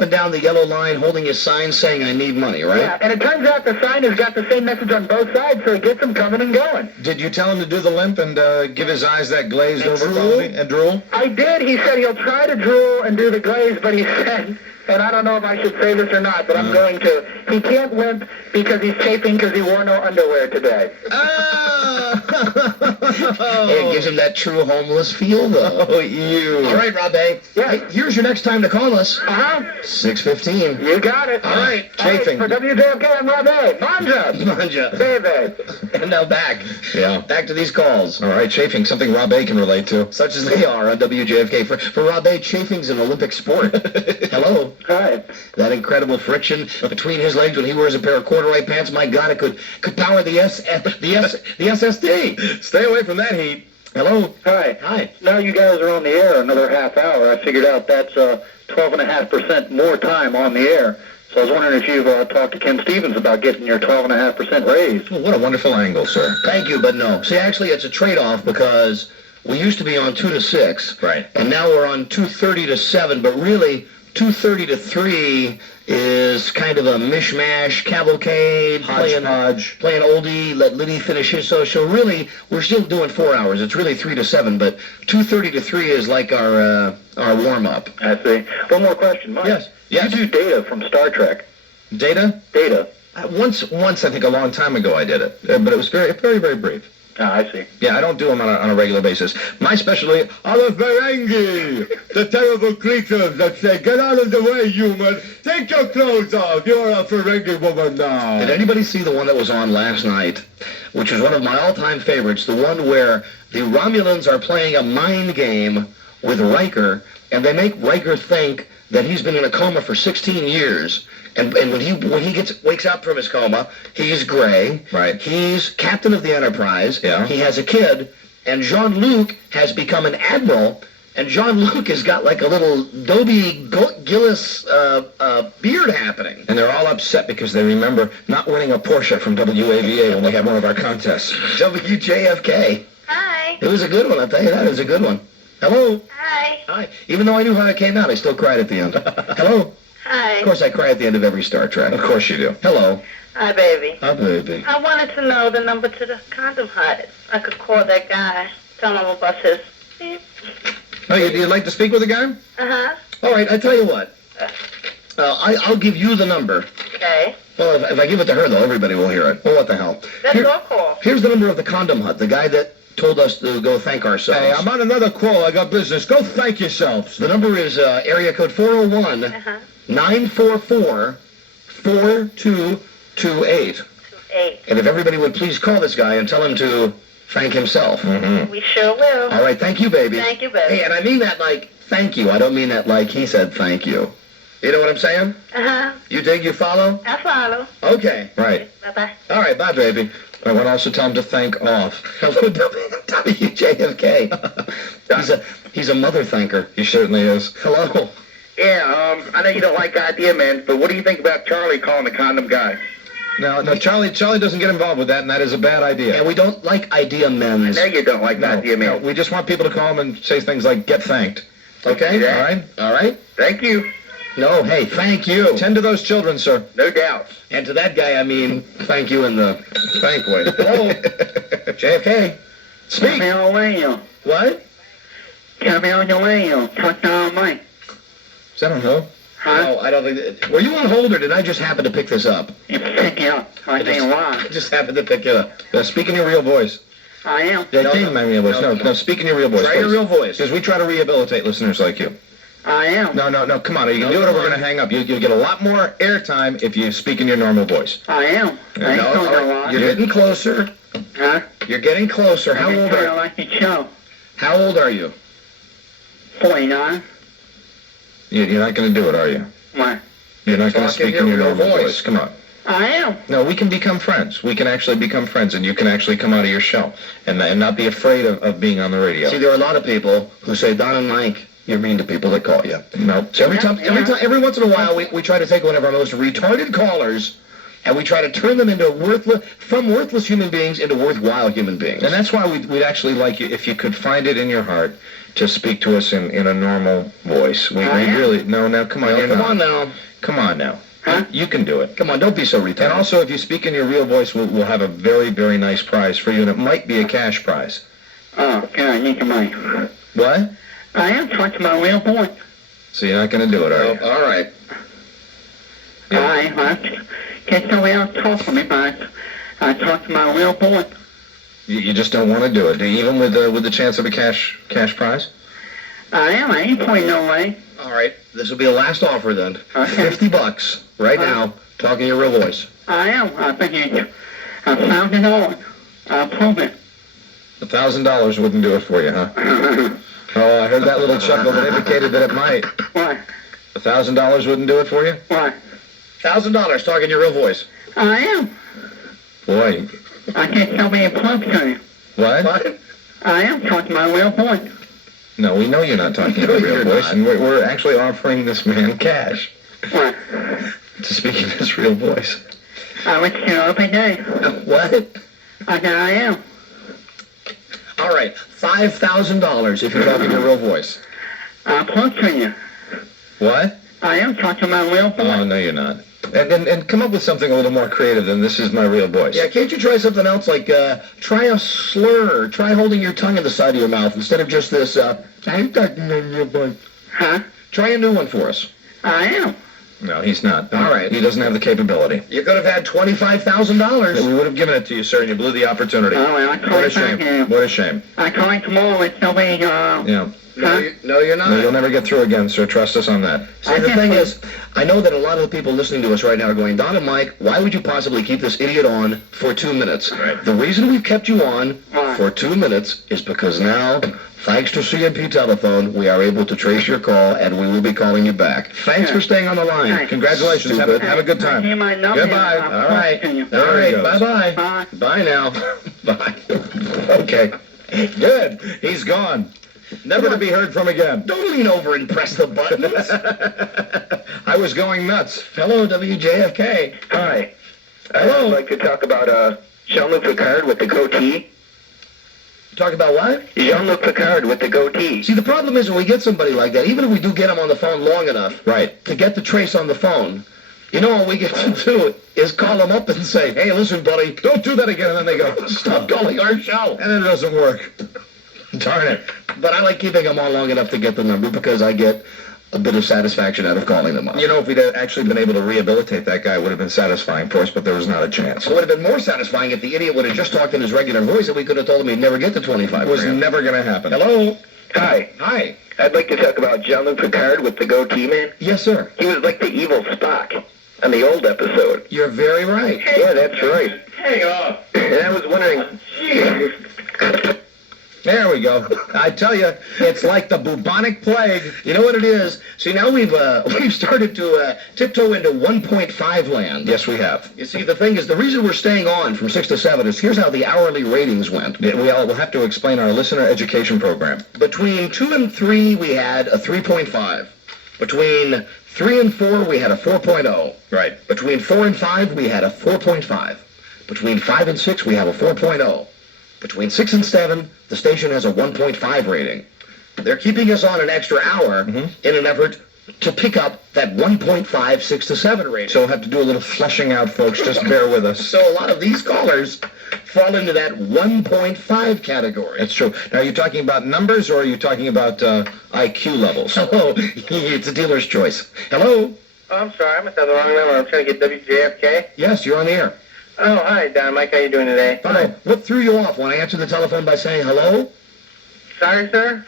and down the yellow line, holding his sign saying, "I need money," right? Yeah, and it turns out the sign has got the same message on both sides, so it gets him coming and going. Did you tell him to do the limp and give his eyes that glazed over drool? and drool? I did. He said he'll try to drool and do the glaze, but he said, and I don't know if I should say this or not, but I'm going to, he can't limp because he's chafing because he wore no underwear today. It gives him that true homeless feel, though. Oh, you. All right, Rob A. Yeah. Hey, here's your next time to call us. 6:15. You got it. All right. Chafing. For WJFK, I'm Rob A. Manja. David. And now back. Yeah. Back to these calls. All right, chafing, something Rob A can relate to. Such as they are on WJFK. For Rob A, chafing's an Olympic sport. Hello. Hi. That incredible friction between his legs when he wears a pair of corduroy pants, my God, it could power the SSD. Stay away from that heat. Hello. Hi. Hi. Now you guys are on the air another half hour. I figured out that's 12.5% more time on the air. So I was wondering if you've talked to Ken Stevens about getting your 12.5% raise. Well, what a wonderful angle, sir. Thank you, but no. See, actually, it's a trade-off because we used to be on 2 to 6. Right. And now we're on 2:30 to 7, but really 2:30 to 3 is kind of a mishmash cavalcade, playing oldie, let Liddy finish his so really we're still doing 4 hours. It's really 3 to 7, but 2:30 to 3 is like our warm-up. I see. One more question, Mike. Yes. You do Data from Star Trek. Data? Data. Once, I think a long time ago I did it, but it was very, very, very brief. Ah, I see. Yeah, I don't do them on a regular basis. My specialty are the Ferengi, the terrible creatures that say, "Get out of the way, human. Take your clothes off. You're a Ferengi woman now." Did anybody see the one that was on last night, which is one of my all-time favorites, the one where the Romulans are playing a mind game with Riker, and they make Riker think that he's been in a coma for 16 years. And when he wakes up from his coma, he's gray. Right. He's captain of the Enterprise. Yeah. He has a kid, and Jean-Luc has become an admiral. And Jean-Luc has got like a little Dobie Gillis beard happening. And they're all upset because they remember not winning a Porsche from WAVA when they had one of our contests. WJFK. Hi. It was a good one, I'll tell you that. It was a good one. Hello. Hi. Hi. Even though I knew how it came out, I still cried at the end. Hello. Hi. Of course, I cry at the end of every Star Trek. Of course you do. Hello. Hi, baby. Hi, baby. I wanted to know the number to the condom hut. I could call that guy, tell him about his beep. Oh, you'd like to speak with the guy? Uh-huh. All right, I tell you what. I'll give you the number. Okay. Well, if I give it to her, though, everybody will hear it. Well, what the hell? That's your call. Here's the number of the condom hut, the guy that told us to go thank ourselves. Hey, I'm on another call. I got business. Go thank yourselves. The number is area code 401 944 4228. And if everybody would please call this guy and tell him to thank himself. Mm-hmm. We sure will. All right, thank you, baby. Thank you, baby. Hey, and I mean that like thank you. I don't mean that like he said thank you. You know what I'm saying? Uh-huh. You dig? You follow? I follow. Okay. Right. Bye-bye. All right, bye, baby. I want to also tell him to thank off. Hello, WJFK. He's a mother thanker. He certainly is. Hello. Yeah, I know you don't like idea men, but what do you think about Charlie calling the condom guy? No, Charlie doesn't get involved with that, and that is a bad idea. And we don't like idea men. I know you don't like idea men. No, we just want people to call him and say things like, get thanked. Okay? Yeah. All right? All right? Thank you. No, hey, thank you. Tend to those children, sir. No doubt. And to that guy, I mean, thank you in the thank way. Hello? JFK. Speak. Come on, way. What? Come on your way. Talk to Mike. Is that on who? Huh? No, I don't think. Were you on hold, or did I just happen to pick this up? You pick it up. I tell you why. I just happened to pick it up. Now, speak in your real voice. I am. Yeah, take my real voice. No, speak in your real voice. Try your please. real voice. Because we try to rehabilitate listeners like you. I am. No, come on. You can do it or we're going to hang up. You'll get a lot more airtime if you speak in your normal voice. I am. I No, don't all know right, why. you're getting closer. Huh? You're getting closer. How old I are like the show. How old are you? 49. You're not going to do it, are you? What? You're not going to Talk in speak in your your real normal voice. voice. Come on. I am. No, we can become friends. We can actually become friends, and you can actually come out of your shell and not be afraid of being on the radio. See, there are a lot of people who say, Don and Mike, you're mean to people that call you. No. So every once in a while, we try to take one of our most retarded callers, and we try to turn them into worthless human beings into worthwhile human beings. And that's why we'd actually like you, if you could find it in your heart, to speak to us in a normal voice. We really... No, now, come on. Come on now. Come on now. Huh? You can do it. Come on, don't be so retarded. And also, if you speak in your real voice, we'll have a very, very nice prize for you, and it might be a cash prize. Oh, God, I need the money. What? I am talking my real voice. So you're not going to do it, are you? All right. I can't nobody else talk to me, but I talk to my real voice. You just don't want to do it, even with the chance of a cash prize? I am. I ain't putting no way. All right. This will be a last offer then. Okay. $50 right now, talking your real voice. I am. I think it's $1,000. I'll prove it. $1,000 wouldn't do it for you, huh? Oh, I heard that little chuckle that indicated that it might. What? $1,000 wouldn't do it for you? What? $1,000 talking your real voice. I am. Boy. I can't tell me a plug to you. What? I am talking my real voice. No, we know you're not talking your real voice, and we're actually offering this man cash What? to speak in his real voice. I went to you every day. What? I said I am. All right. $5,000 if you're talking your real voice. I'll plug to you. What? I am talking my real voice. Oh, no, you're not. And come up with something a little more creative than this is my real voice. Yeah, can't you try something else, like try a slur, try holding your tongue in the side of your mouth instead of just this, I'm talking your real voice. Huh? Try a new one for us. I am. No, he's not. All right. He doesn't have the capability. You could have had $25,000. We would have given it to you, sir, and you blew the opportunity. Oh, well, I call What a it back shame. in. What a shame. I call it tomorrow. It's nobody, Yeah. No, you're not. No, you'll never get through again, sir. Trust us on that. See, the thing is, I know that a lot of the people listening to us right now are going, Don and Mike, why would you possibly keep this idiot on for 2 minutes? Right. The reason we've kept you on for 2 minutes is because now, thanks to CNP Telephone, we are able to trace your call, and we will be calling you back. Thanks for staying on the line. Thanks. Congratulations. Have a good time. Here's my number. Goodbye. I'll All talk right. to you. All right. he goes. Bye-bye. Bye. Bye now. Bye. Okay. Good. He's gone. Never to be heard from again. Don't lean over and press the buttons. I was going nuts. Hello, WJFK. Hi. Hello. I'd like to talk about Jean-Luc Picard with the goatee. Talk about what? Jean-Luc Picard with the goatee. See, the problem is when we get somebody like that, even if we do get them on the phone long enough to get the trace on the phone, you know, all we get to do is call them up and say, hey, listen, buddy, Don't do that again. And then they go, stop calling our show. and it doesn't work. Darn it. But I like keeping them on long enough to get the number because I get a bit of satisfaction out of calling them up. You know, if we'd actually been able to rehabilitate that guy, it would have been satisfying for us, but there was not a chance. It would have been more satisfying if the idiot would have just talked in his regular voice and we could have told him he'd never get to 25 It was grand. never going to happen. Hello? Hi. Hi. I'd like to talk about Jean-Luc Picard with the goatee, man. Yes, sir. He was like the evil Spock on the old episode. You're very right. Yeah, that's right. Hang on. And I was wondering... There we go. I tell you, it's like the bubonic plague. You know what it is? See, now we've started to tiptoe into 1.5 land. Yes, we have. You see, the thing is, the reason we're staying on from 6 to 7 is here's how the hourly ratings went. We'll have to explain our listener education program. Between 2 and 3, we had a 3.5. Between 3 and 4, we had a 4.0. Right. Between 4 and 5, we had a 4.5. Between 5 and 6, we have a 4.0. Between 6 and 7, the station has a 1.5 rating. They're keeping us on an extra hour in an effort to pick up that 1.5, 6 to 7 rating. So we'll have to do a little fleshing out, folks. Just bear with us. So a lot of these callers fall into that 1.5 category. That's true. Now, are you talking about numbers or are you talking about IQ levels? Oh, it's a dealer's choice. Hello? Oh, I'm sorry. I must have the wrong number. I'm trying to get WJFK. Yes, you're on the air. Oh, hi, Don. Mike, how you doing today? Fine. What threw you off? Want to answer the telephone by saying hello? Sorry, sir?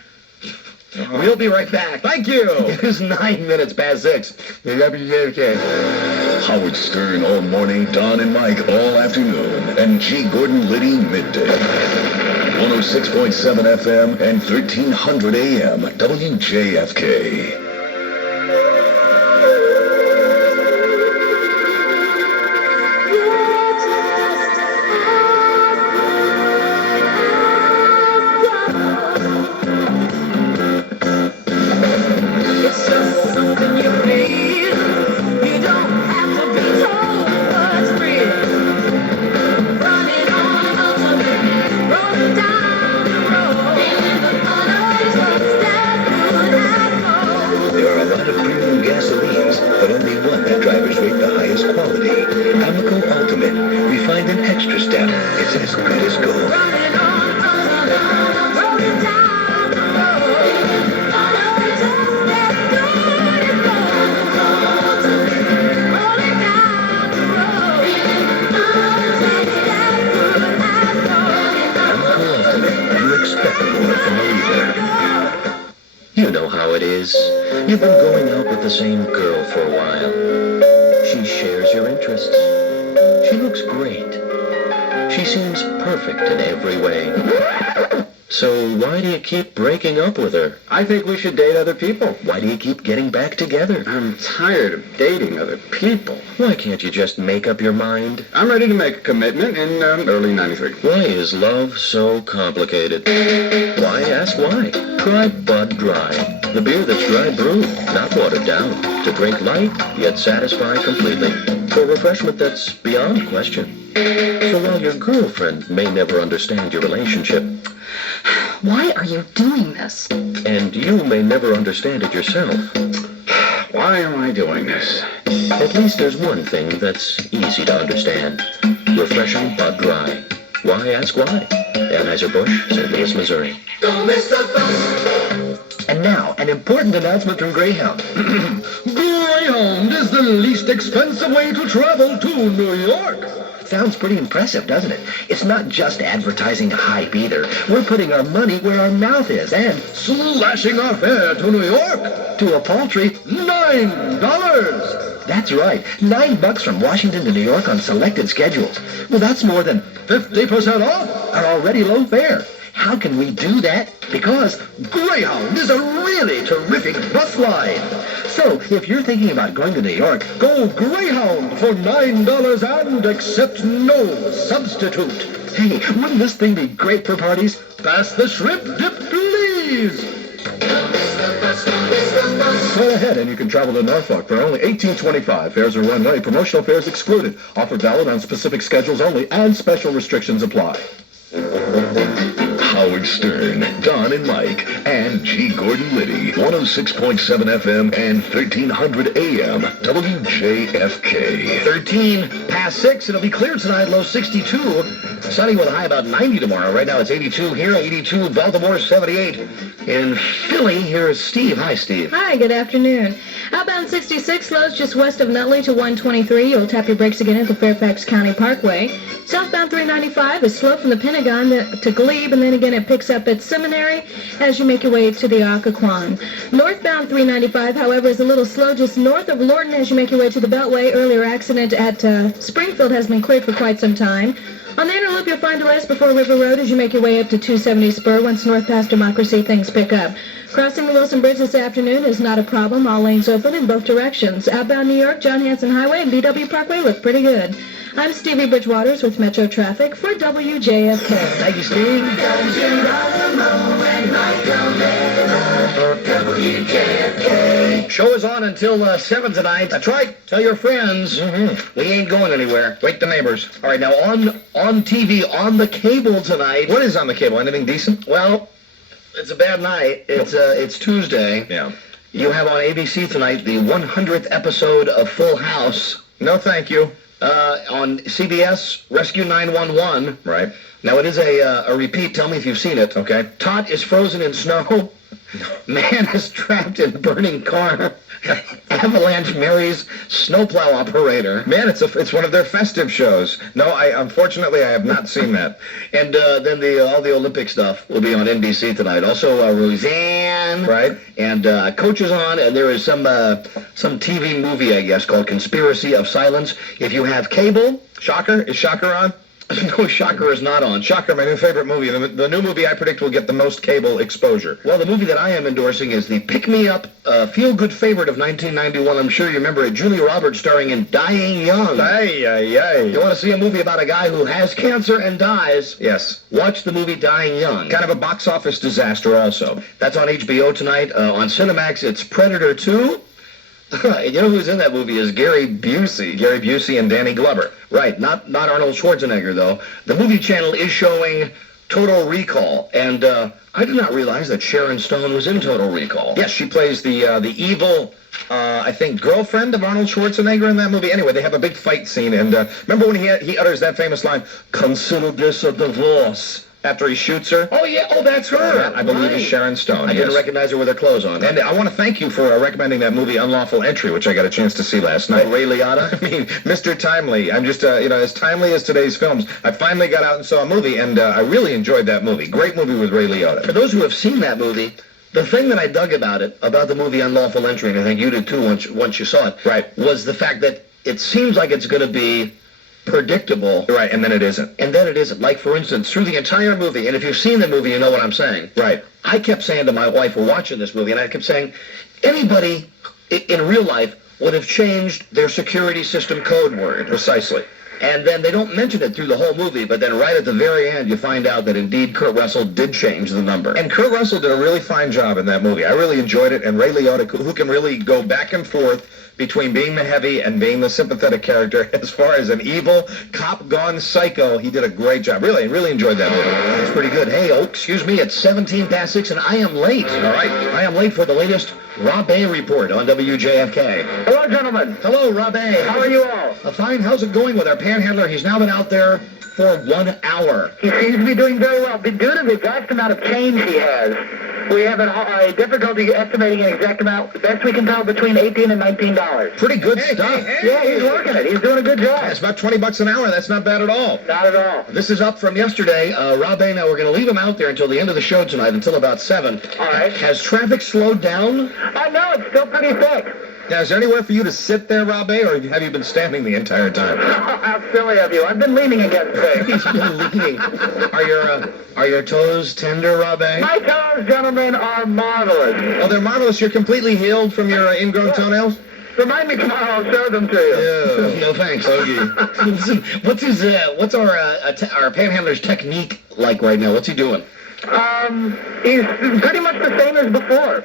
We'll be right back. Thank you. It is 9 minutes past 6. The WJFK. Howard Stern all morning, Don and Mike all afternoon, and G. Gordon Liddy midday. 106.7 FM and 1300 AM, WJFK. You know how it is. You've been going out with the same girl for a while. She shares your interests. She looks great. She seems perfect in every way. So why do you keep breaking up with her? I think we should date other people. Why do you keep getting back together? I'm tired of dating other people. Why can't you just make up your mind? I'm ready to make a commitment in early 93. Why is love so complicated? Why ask why? Try Bud Dry. The beer that's dry brewed, not watered down. To drink light, yet satisfy completely. For refreshment that's beyond question. So while your girlfriend may never understand your relationship, Why are you doing this? and you may never understand it yourself, Why am I doing this? at least there's one thing that's easy to understand. Refreshing Bud Dry. Why ask why? Anheuser-Busch, St. Louis, Missouri. Don't miss the bus. And now, an important announcement from Greyhound. Greyhound is the least expensive way to travel to New York. Sounds pretty impressive, doesn't it? It's not just advertising hype either. We're putting our money where our mouth is and Slashing our fare to New York. to a paltry $9. That's right. $9 from Washington to New York on selected schedules. Well, that's more than 50% off. our already low fare. How can we do that? Because Greyhound is a really terrific bus line. so, if you're thinking about going to New York, Go Greyhound for $9 and accept no substitute. hey, wouldn't this thing be great for parties? Pass the shrimp dip, please. Call ahead and you can travel to Norfolk for only $18.25. Fares are one way. Promotional fares excluded. Offer valid on specific schedules only and special restrictions apply. Howard Stern, Don and Mike, and G. Gordon Liddy. 106.7 FM and 1300 AM, WJFK. 13 past 6. It'll be clear tonight, low 62. Sunny with a high about 90 tomorrow. Right now it's 82 here, 82 Baltimore, 78. In Philly, here is Steve. Hi, Steve. Hi, good afternoon. Outbound 66 slows just west of Nutley to 123. You'll tap your brakes again at the Fairfax County Parkway. Southbound 395 is slow from the Pentagon to Glebe, and then again it picks up at Seminary as you make your way to the Occoquan. Northbound 395, however, is a little slow just north of Lorton as you make your way to the Beltway. Earlier accident at Springfield has been cleared for quite some time. On the inner loop, you'll find delays before River Road as you make your way up to 270 Spur. Once north past Democracy, things pick up. Crossing the Wilson Bridge this afternoon is not a problem. All lanes open in both directions. Outbound New York, John Hanson Highway and BW Parkway look pretty good. I'm Stevie Bridgewaters with Metro Traffic for WJFK. Thank you, Steve. Show is on until 7 tonight. That's right. Tell your friends. We ain't going anywhere. Wake the neighbors. All right, now on TV, on the cable tonight. What is on the cable? Anything decent? Well, it's a bad night. It's Tuesday. Yeah. You have on ABC tonight the 100th episode of Full House. No, thank you. On CBS, Rescue 911. Right. Now, it is a repeat. Tell me if you've seen it. Okay. Tot is frozen in snow. Man is trapped in burning car. Avalanche marries snowplow operator. Man, it's one of their festive shows. No, unfortunately I have not seen that. And then all the Olympic stuff will be on NBC tonight. Also Roseanne. Right. And Coach is on, and there is some TV movie, I guess, called Conspiracy of Silence. If you have cable. Shocker? Is Shocker on? No, Shocker is not on. Shocker, my new favorite movie. The new movie I predict will get the most cable exposure. Well, the movie that I am endorsing is the pick-me-up, feel-good favorite of 1991. I'm sure you remember it. Julia Roberts starring in Dying Young. You want to see a movie about a guy who has cancer and dies? Yes. Watch the movie Dying Young. Kind of a box office disaster also. That's on HBO tonight. On Cinemax, it's Predator 2. You know who's in that movie is Gary Busey. Gary Busey and Danny Glover. Right, not Arnold Schwarzenegger, though. The movie channel is showing Total Recall, and I did not realize that Sharon Stone was in Total Recall. Yes, she plays the evil, I think, girlfriend of Arnold Schwarzenegger in that movie. Anyway, they have a big fight scene, and remember when he utters that famous line, "Consider this a divorce," after he shoots her? Oh, yeah. Oh, that's her. That, I believe, is Sharon Stone. I didn't recognize her with her clothes on. And I want to thank you for recommending that movie Unlawful Entry, which I got a chance to see last night. Ray Liotta? I mean, Mr. Timely. I'm just, as timely as today's films. I finally got out and saw a movie, and I really enjoyed that movie. Great movie with Ray Liotta. For those who have seen that movie, the thing that I dug about the movie Unlawful Entry, and I think you did too once you saw it, right, was the fact that it seems like it's going to be predictable. Right, and then it isn't. And then it isn't. Like, for instance, through the entire movie, and if you've seen the movie, you know what I'm saying. Right. I kept saying to my wife, we're watching this movie, and I kept saying, anybody in real life would have changed their security system code word. Precisely. And then they don't mention it through the whole movie, but then right at the very end, you find out that indeed Kurt Russell did change the number. And Kurt Russell did a really fine job in that movie. I really enjoyed it, and Ray Liotta, who can really go back and forth between being the heavy and being the sympathetic character as far as an evil cop gone psycho, he did a great job. Really enjoyed that movie. It's pretty good. Hey, excuse me, it's 17 past 6, and I am late. All right. I am late for the latest Rob A. report on WJFK. Hello, gentlemen. Hello, Rob A. How are you all? Fine. How's it going with our panhandler? He's now been out there for 1 hour. He seems to be doing very well. Due to the vast amount of change he has, we have a difficulty estimating an exact amount. Best we can tell, between $18 and $19. Pretty good stuff. Yeah, he's working it. He's doing a good job. That's about $20 an hour. That's not bad at all. Not at all. This is up from yesterday. Rob A. Now we're going to leave him out there until the end of the show tonight, until about 7. All right. Has traffic slowed down? No, it's still pretty thick. Now, is there anywhere for you to sit there, Rob A., or have you been standing the entire time? How silly of you. I've been leaning against things. He's been leaning. Are your toes tender, Rob A.? My toes, gentlemen, are marvelous. Oh, they're marvelous. You're completely healed from your ingrown toenails? Remind me tomorrow. I'll show them to you. Yeah. No thanks. Listen, what's our panhandler's technique like right now? What's he doing? He's pretty much the same as before.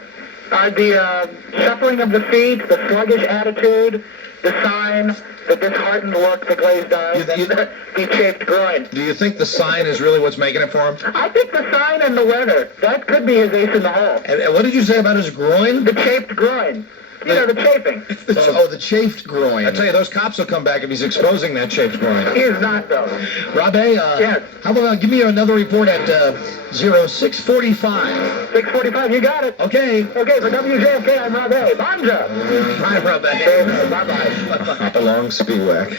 The shuffling of the feet, the sluggish attitude, the sign, the disheartened look, the glazed eyes, the chafed groin. Do you think the sign is really what's making it for him? I think the sign and the weather. That could be his ace in the hole. And what did you say about his groin? The chafed groin. You know, the chafing. The chafed groin. I tell you, those cops will come back if he's exposing that chafed groin. He is not, though. Rob A., yes. How about give me another report at 0645. 645, you got it. Okay. Okay, for WJFK, I'm Rob A. Banja. Bye, Rob A. Bye-bye. Hop along, Spiewak.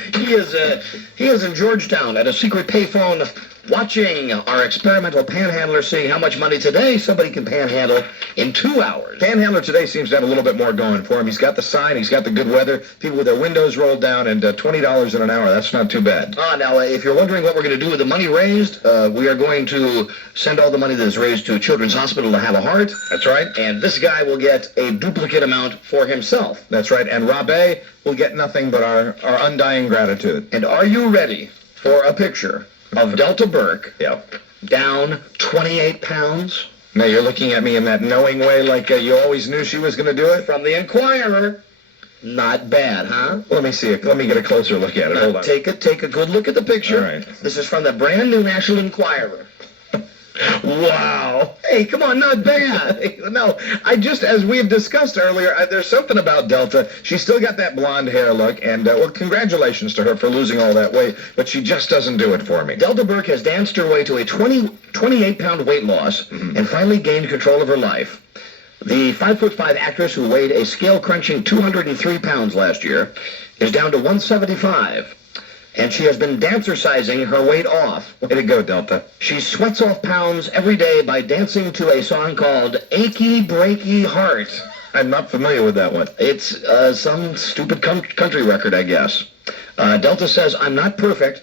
He is in Georgetown at a secret payphone watching our experimental panhandler, seeing how much money today somebody can panhandle in 2 hours. Panhandler today seems to have a little bit more going for him. He's got the sign, he's got the good weather, people with their windows rolled down, and $20 in an hour. That's not too bad. Now, if you're wondering what we're going to do with the money raised, we are going to send all the money that is raised to Children's Hospital to Have a Heart. That's right. And this guy will get a duplicate amount for himself. That's right. And Rob A. will get nothing but our undying gratitude. And are you ready for a picture of Delta Burke, down 28 pounds? Now you're looking at me in that knowing way like you always knew she was going to do it? From the Inquirer. Not bad, huh? Let me see it. Let me get a closer look at it. Hold on. Take a good look at the picture. All right. This is from the brand new National Enquirer. Wow. Hey, come on, not bad. No, as we have discussed earlier, there's something about Delta. She's still got that blonde hair look, and, well, congratulations to her for losing all that weight, but she just doesn't do it for me. Delta Burke has danced her way to a 28-pound weight loss and finally gained control of her life. The 5'5" actress who weighed a scale-crunching 203 pounds last year is down to 175. And she has been dancercising her weight off. Way to go, Delta. She sweats off pounds every day by dancing to a song called Achy Breaky Heart. I'm not familiar with that one. It's some stupid country record, I guess. Delta says, I'm not perfect.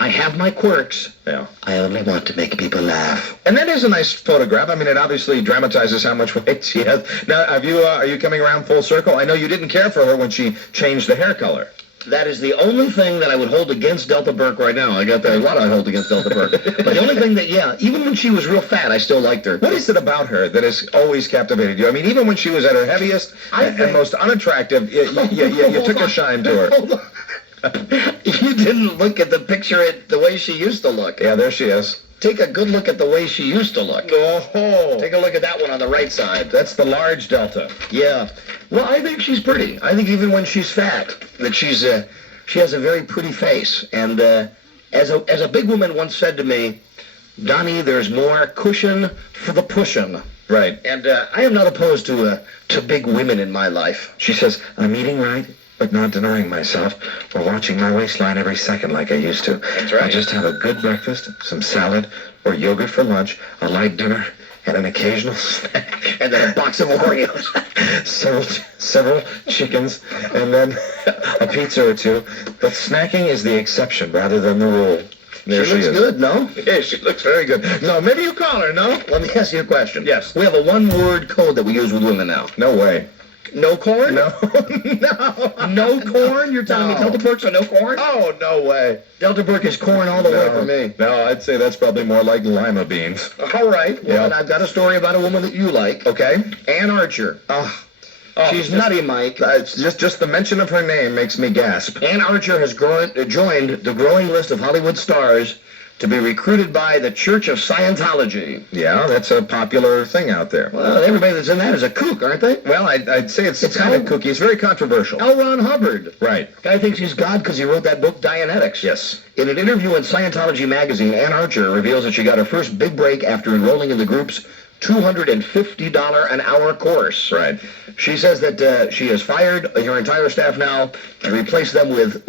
I have my quirks. Yeah. I only want to make people laugh. And that is a nice photograph. I mean, it obviously dramatizes how much weight she has. Now, are you coming around full circle? I know you didn't care for her when she changed the hair color. That is the only thing that I would hold against Delta Burke right now. I got a lot I hold against Delta Burke. But the only thing that, even when she was real fat, I still liked her. What is it about her that has always captivated you? I mean, even when she was at her heaviest and most unattractive, you took a shine to her. Hold on. You didn't look at the picture the way she used to look. Yeah, there she is. Take a good look at the way she used to look. Oh. Take a look at that one on the right side. That's the large Delta. Yeah. Well, I think she's pretty. I think even when she's fat, that she has a very pretty face. And as a big woman once said to me, Donnie, there's more cushion for the pushin'. Right. And I am not opposed to big women in my life. She says, I'm eating right, but not denying myself, or watching my waistline every second like I used to. That's right. I just have a good breakfast, some salad, or yogurt for lunch, a light dinner, and an occasional snack. And then a box of Oreos. several chickens, and then a pizza or two. But snacking is the exception rather than the rule. There she looks is. good, no? Yeah, she looks very good. No, maybe you call her, no? Let me ask you a question. Yes. We have a one-word code that we use with women now. No way. No corn? No. No corn? You're telling me Delta Burke's are no corn? Oh, no way. Delta Burke is corn all the way for me. No, I'd say that's probably more like lima beans. All right. Well, Yeah. then I've got a story about a woman that you like. Okay. Ann Archer. She's nutty, Mike. It's just the mention of her name makes me gasp. Ann Archer has joined the growing list of Hollywood stars to be recruited by the Church of Scientology. Yeah, that's a popular thing out there. Well, everybody that's in that is a kook, aren't they? Well, I'd say it's kind of kooky. It's very controversial. L. Ron Hubbard. Right. Guy thinks he's God because he wrote that book, Dianetics. Yes. In an interview in Scientology magazine, Ann Archer reveals that she got her first big break after enrolling in the group's $250 an hour course. Right. She says that she has fired her entire staff now and replaced them with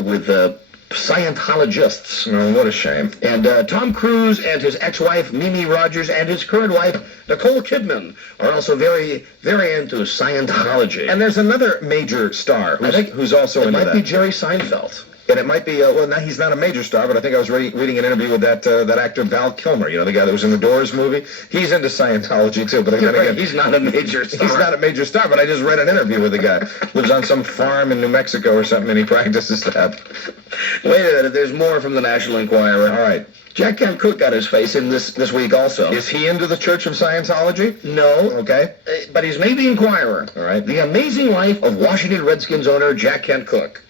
Scientologists. Oh, what a shame. And Tom Cruise and his ex-wife, Mimi Rogers, and his current wife, Nicole Kidman, are also very, very into Scientology. And there's another major star who's also into that. It might be Jerry Seinfeld. And it might be, well, now he's not a major star, but I think I was reading an interview with that actor Val Kilmer, the guy that was in the Doors movie. He's into Scientology, too. But then again, he's not a major star. He's not a major star, but I just read an interview with the guy. Lives on some farm in New Mexico or something, and he practices that. Wait a minute, there's more from the National Enquirer. All right. Jack Kent Cooke got his face in this week also. Is he into the Church of Scientology? No. Okay. But he's made the Enquirer. All right. The amazing life of Washington Redskins owner Jack Kent Cooke.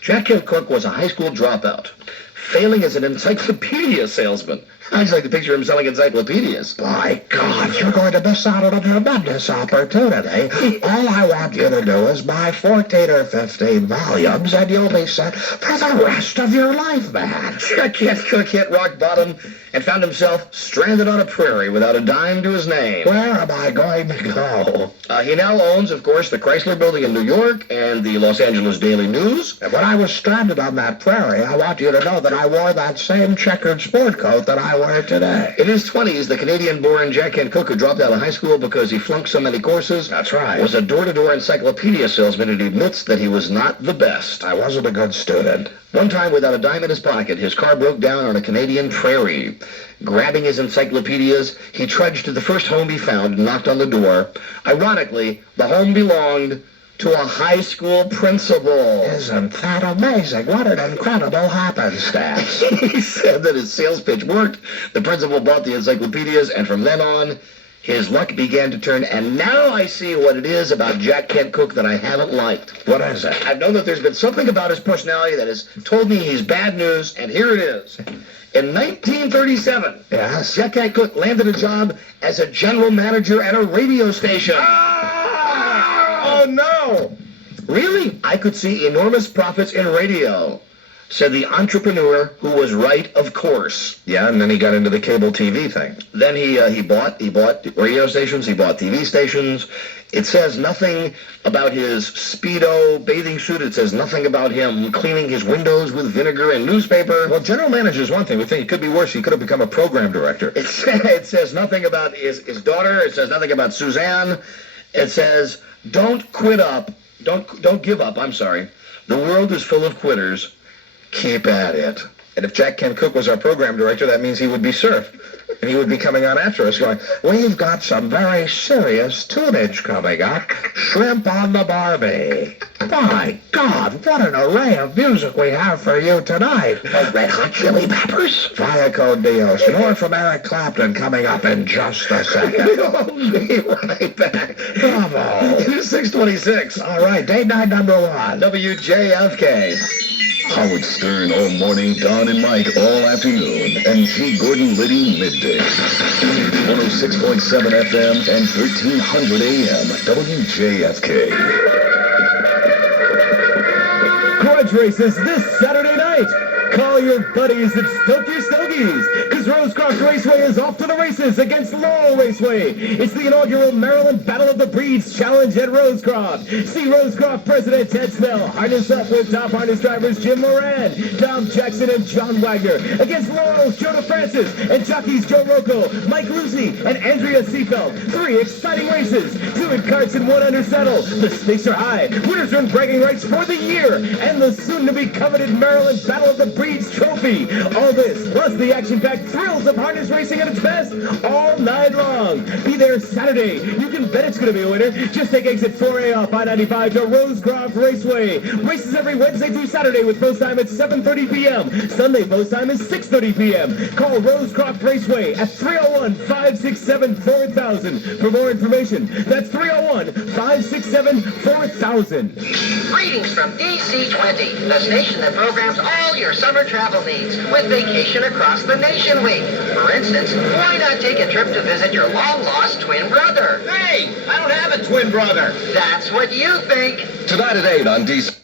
Jack Kent Cooke was a high school dropout, failing as an encyclopedia salesman. I just like to picture him selling encyclopedias. My God, you're going to miss out on a tremendous opportunity. All I want you to do is buy 14 or 15 volumes, and you'll be set for the rest of your life, man. Jack Kent Cooke hit rock bottom and found himself stranded on a prairie without a dime to his name. Where am I going to go? He now owns, of course, the Chrysler Building in New York and the Los Angeles Daily News. And when I was stranded on that prairie, I want you to know that I wore that same checkered sport coat that I wear today. In his 20s, the Canadian-born Jack Kent Cooke, who dropped out of high school because he flunked so many courses, that's right, was a door-to-door encyclopedia salesman, and he admits that he was not the best. I wasn't a good student. One time, without a dime in his pocket, his car broke down on a Canadian prairie. Grabbing his encyclopedias, he trudged to the first home he found and knocked on the door. Ironically, the home belonged to a high school principal. Isn't that amazing? What an incredible happenstance. He said that his sales pitch worked. The principal bought the encyclopedias, and from then on, his luck began to turn, and now I see what it is about Jack Kent Cooke that I haven't liked. What is it? I've known that there's been something about his personality that has told me he's bad news, and here it is. In 1937, Yes? Jack Kent Cooke landed a job as a general manager at a radio station. Oh, no! Really? I could see enormous profits in radio, said the entrepreneur who was right, of course. Yeah, and then he got into the cable TV thing. Then he bought radio stations, he bought TV stations. It says nothing about his Speedo bathing suit. It says nothing about him cleaning his windows with vinegar and newspaper. Well, general manager is one thing. We think it could be worse. He could have become a program director. It says nothing about his daughter. It says nothing about Suzanne. It says, don't quit up. Don't give up. I'm sorry. The world is full of quitters. Keep at it. And if Jack Kent Cooke was our program director, that means he would be surf. And he would be coming on after us going, we've got some very serious tunage coming up. Shrimp on the Barbie. My God, what an array of music we have for you tonight. The Red Hot Chili Peppers. Via Con Dios. More from Eric Clapton coming up in just a second. We'll be right back. Bravo. It is 6:26. All right, date night number 1. WJFK. Howard Stern all morning, Don and Mike all afternoon, and G. Gordon Liddy midday. 106.7 FM and 1300 AM, WJFK. Grudge races this Saturday night. Call your buddies at Stoke Your Stogies, because Rosecroft Raceway is off to the races against Laurel Raceway. It's the inaugural Maryland Battle of the Breeds Challenge at Rosecroft. See Rosecroft President Ted Snell harness up with top harness drivers Jim Moran, Tom Jackson, and John Wagner against Laurel's Jonah Francis and jockeys Joe Rocco, Mike Lucy, and Andrea Seafeld. 3 exciting races, 2 in carts and 1 under saddle. The stakes are high. Winners earn bragging rights for the year and the soon-to-be coveted Maryland Battle of the Breeds Trophy. All this, plus the action-packed thrills of harness racing at its best, all night long. Be there Saturday. You can bet it's going to be a winner. Just take exit 4A off I-95 to Rosecroft Raceway. Races every Wednesday through Saturday with post time at 7:30 p.m. Sunday post time is 6:30 p.m. Call Rosecroft Raceway at 301-567-4000 for more information. That's 301-567-4000. Greetings from DC20, the station that programs all your summer travel needs with vacation across the nation week. For instance, why not take a trip to visit your long-lost twin brother? Hey, I don't have a twin brother. That's what you think. Tonight at 8 on DC.